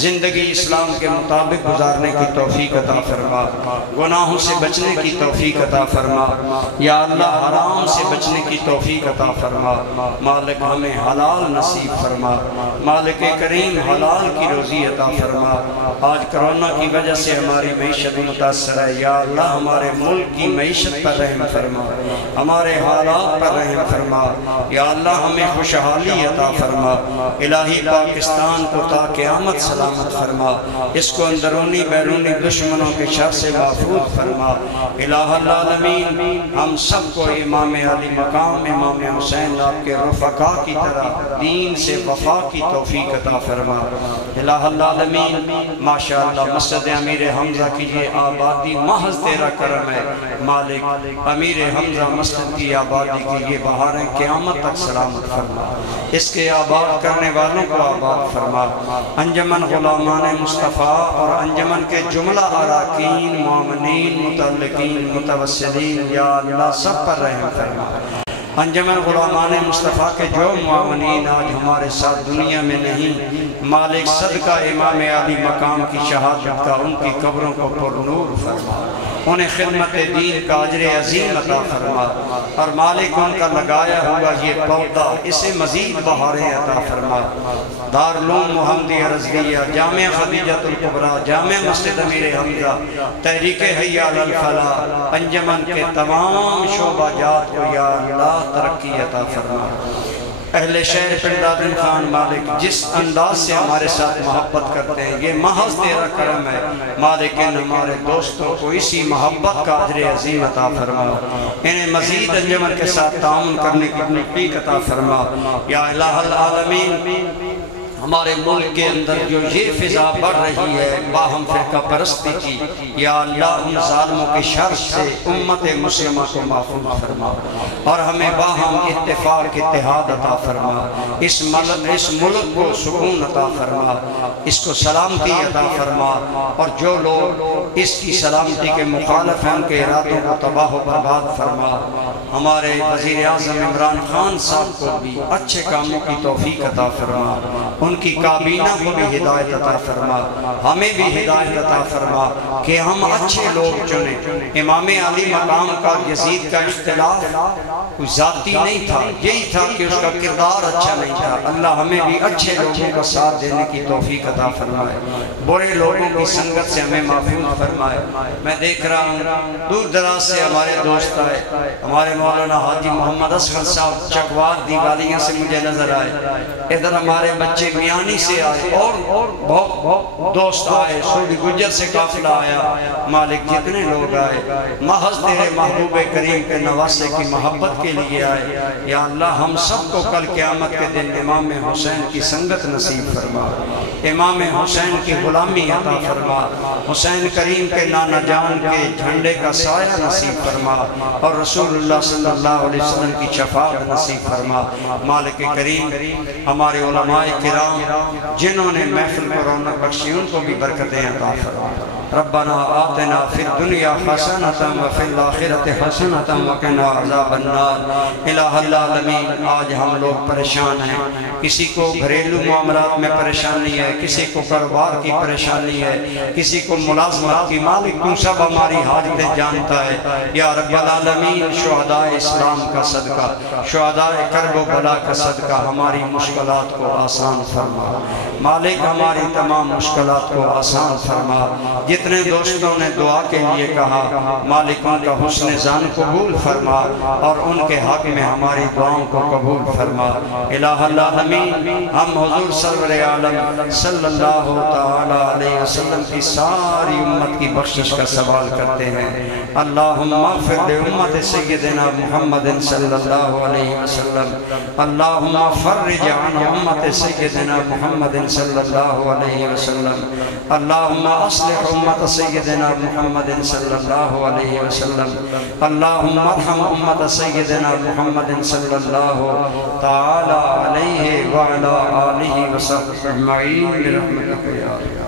زندگی اسلام کے مطابق گزارنے کی توفیق عطا فرما، گناہوں سے بچنے کی توفیق عطا فرما۔ یا اللہ، حرام سے بچنے کی توفیق عطا فرما۔ مالک، ہمیں حلال نصیب فرما۔ مالک کریم، حلال کی روزی عطا فرما۔ آج کرونا کی وجہ سے ہماری معیشت متاثر ہے، یا اللہ ہمارے ملک کی معیشت پر رحم فرما، ہمارے حالات پر رحم فرما۔ یا اللہ ہمیں خوشحالی عطا فرما۔ الہی پاکستان کو تا قیامت سلامت فرما، اس کو اندرونی بیرونی دشمنوں کے شر سے محفوظ فرما۔ الہ العالمین، ہم سب کو امام علی مقام امام حسین آپ کے رفقا کی طرح دین سے وفا کی توفیق عطا فرما۔ الہ العالمین، ماشاءاللہ مسجد امیر حمزہ کی یہ آبادی محض تیرا کرم ہے۔ مالک، امیر حمزہ مسجد کی آبادی کی یہ بہاریں قیامت تک سلامت فرما، اس کے آباد کرنے والوں کو آباد فرما۔ انجمن غلامان مصطفیٰ اور انجمن کے جملہ اراکین، مومنین، متعلقین، متوسلین، یا اللہ سب پر رحم فرما۔ انجمن غلامان مصطفیٰ کے جو معاونین آج ہمارے ساتھ دنیا میں نہیں، مالک صدقہ امام علی مقام کی شہادت کا ان کی قبروں کو پر نور فرما، انہیں خدمت دین کا اجر عظیم عطا فرما، اور مالک ان کا لگایا ہوا یہ پودا اسے مزید بہاریں عطا فرما۔ دارالعلوم محمدیہ رضویہ، جامعہ خدیجۃ الکبریٰ، جامعہ مسجد امیر حمزہ، تحریک حی علی الفلاح، انجمن کے تمام شعبہ جات کو یا اللہ ترقی عطا فرما۔ اہل شہر پنڈادن خان مالک جس انداز سے ہمارے ساتھ محبت کرتے ہیں یہ محض تیرا کرم ہے مالک، ان ہمارے دوستوں کو اسی محبت کا اجر عظیم عطا فرما، انہیں مزید انجمن کے ساتھ تعاون کرنے کی توفیق عطا فرما یا الہ العالمین۔ ہمارے ملک کے اندر جو یہ فضا بڑھ رہی ہے باہم فرقہ پرستی کی، یا اللہ ان ظالموں کے شر سے امت مسلمہ کو محفوظ فرما اور ہمیں باہم اتفاق اتحاد عطا فرما، اس ملک کو سکون عطا فرما، اس کو سلامتی عطا فرما، اور جو لوگ اس کی سلامتی کے مخالف ہیں ان کے ارادوں کو تباہ و برباد فرما۔ ہمارے وزیر اعظم عمران خان صاحب کو بھی اچھے کاموں کی توفیق عطا فرما، ان کی کابینہ کو بھی ہدایت عطا فرما، ہمیں بھی ہدایت عطا فرما کہ ہم اچھے لوگ چنیں۔ امام علی مقام کا یزید کا اختلاف کوئی ذاتی نہیں تھا، یہی تھا کہ اس کا کردار اچھا نہیں تھا۔ اللہ ہمیں بھی اچھے لوگوں کا ساتھ دینے کی توفیق عطا فرمائے، برے لوگوں کی سنگت سے ہمیں محفوظ فرمائے۔ میں دیکھ رہا ہوں دور دراز سے ہمارے دوست آئے، ہمارے مولانا حاجی محمد اصغر صاحب چکوار دیوالیاں سے مجھے نظر آئے، ادھر ہمارے بچے میانی سے آئے، اور بہت دوست آئے، سعودی گجر سے قافلہ آیا۔ مالک جتنے لوگ آئے محض تیرے محبوب کریم کے نواسے کی محبت کے لیے آئے، یا اللہ ہم سب کو کل قیامت کے دن امام حسین کی سنگت نصیب فرما، امام حسین کی غلامی عطا فرما، حسین کریم کے نانا جان کے جھنڈے کا سایہ نصیب فرما، اور رسول اللہ صلی اللہ علیہ وسلم کی شفاعت نصیب فرما۔ مالک کریم ہمارے علماء کرام جنہوں نے محفل کو رونق بخشی ان کو بھی برکتیں عطا فرما۔ ربنا آتنا فی الدنیا حسنۃ وفی الآخرۃ حسنۃ وقنا عذاب النار۔ الہ العالمین آج ہم لوگ پریشان ہیں، کسی کو گھریلو معاملات میں پریشانی ہے، کسی کو کاروبار کی پریشانی ہے، کسی کو ملازمت کی، مالک تو سب ہماری حاجتیں جانتا ہے۔ یا رب العالمین شہداء اسلام کا صدقہ، شہداء کرب و بلا کا صدقہ ہماری مشکلات کو آسان فرما، مالک ہماری تمام مشکلات کو آسان فرما۔ جتنے دوستوں نے دعا کے لیے کہا مالک ان کا حسن ظن قبول فرما، اور ان کے حق میں ہماری دعاؤں کو قبول فرما۔ الہ العالمین ہم حضور سرور عالم صلی اللہ تعالی علیہ وسلم کی ساری امت کی بخشش کا سوال کرتے ہیں۔ اللہم اغفر لامت سیدنا محمد صلی اللہ علیہ وسلم، اللہم فرج عن امت سیدنا محمد صلی اللہ علیہ وسلم، اللہم اصلح امت سیدنا محمد صلی اللہ علیہ وسلم، اللہم ارحم امت سیدنا محمد صلی اللہ تعالی علیہ وعلا آلہ وسلم اجمعین برحمتک یا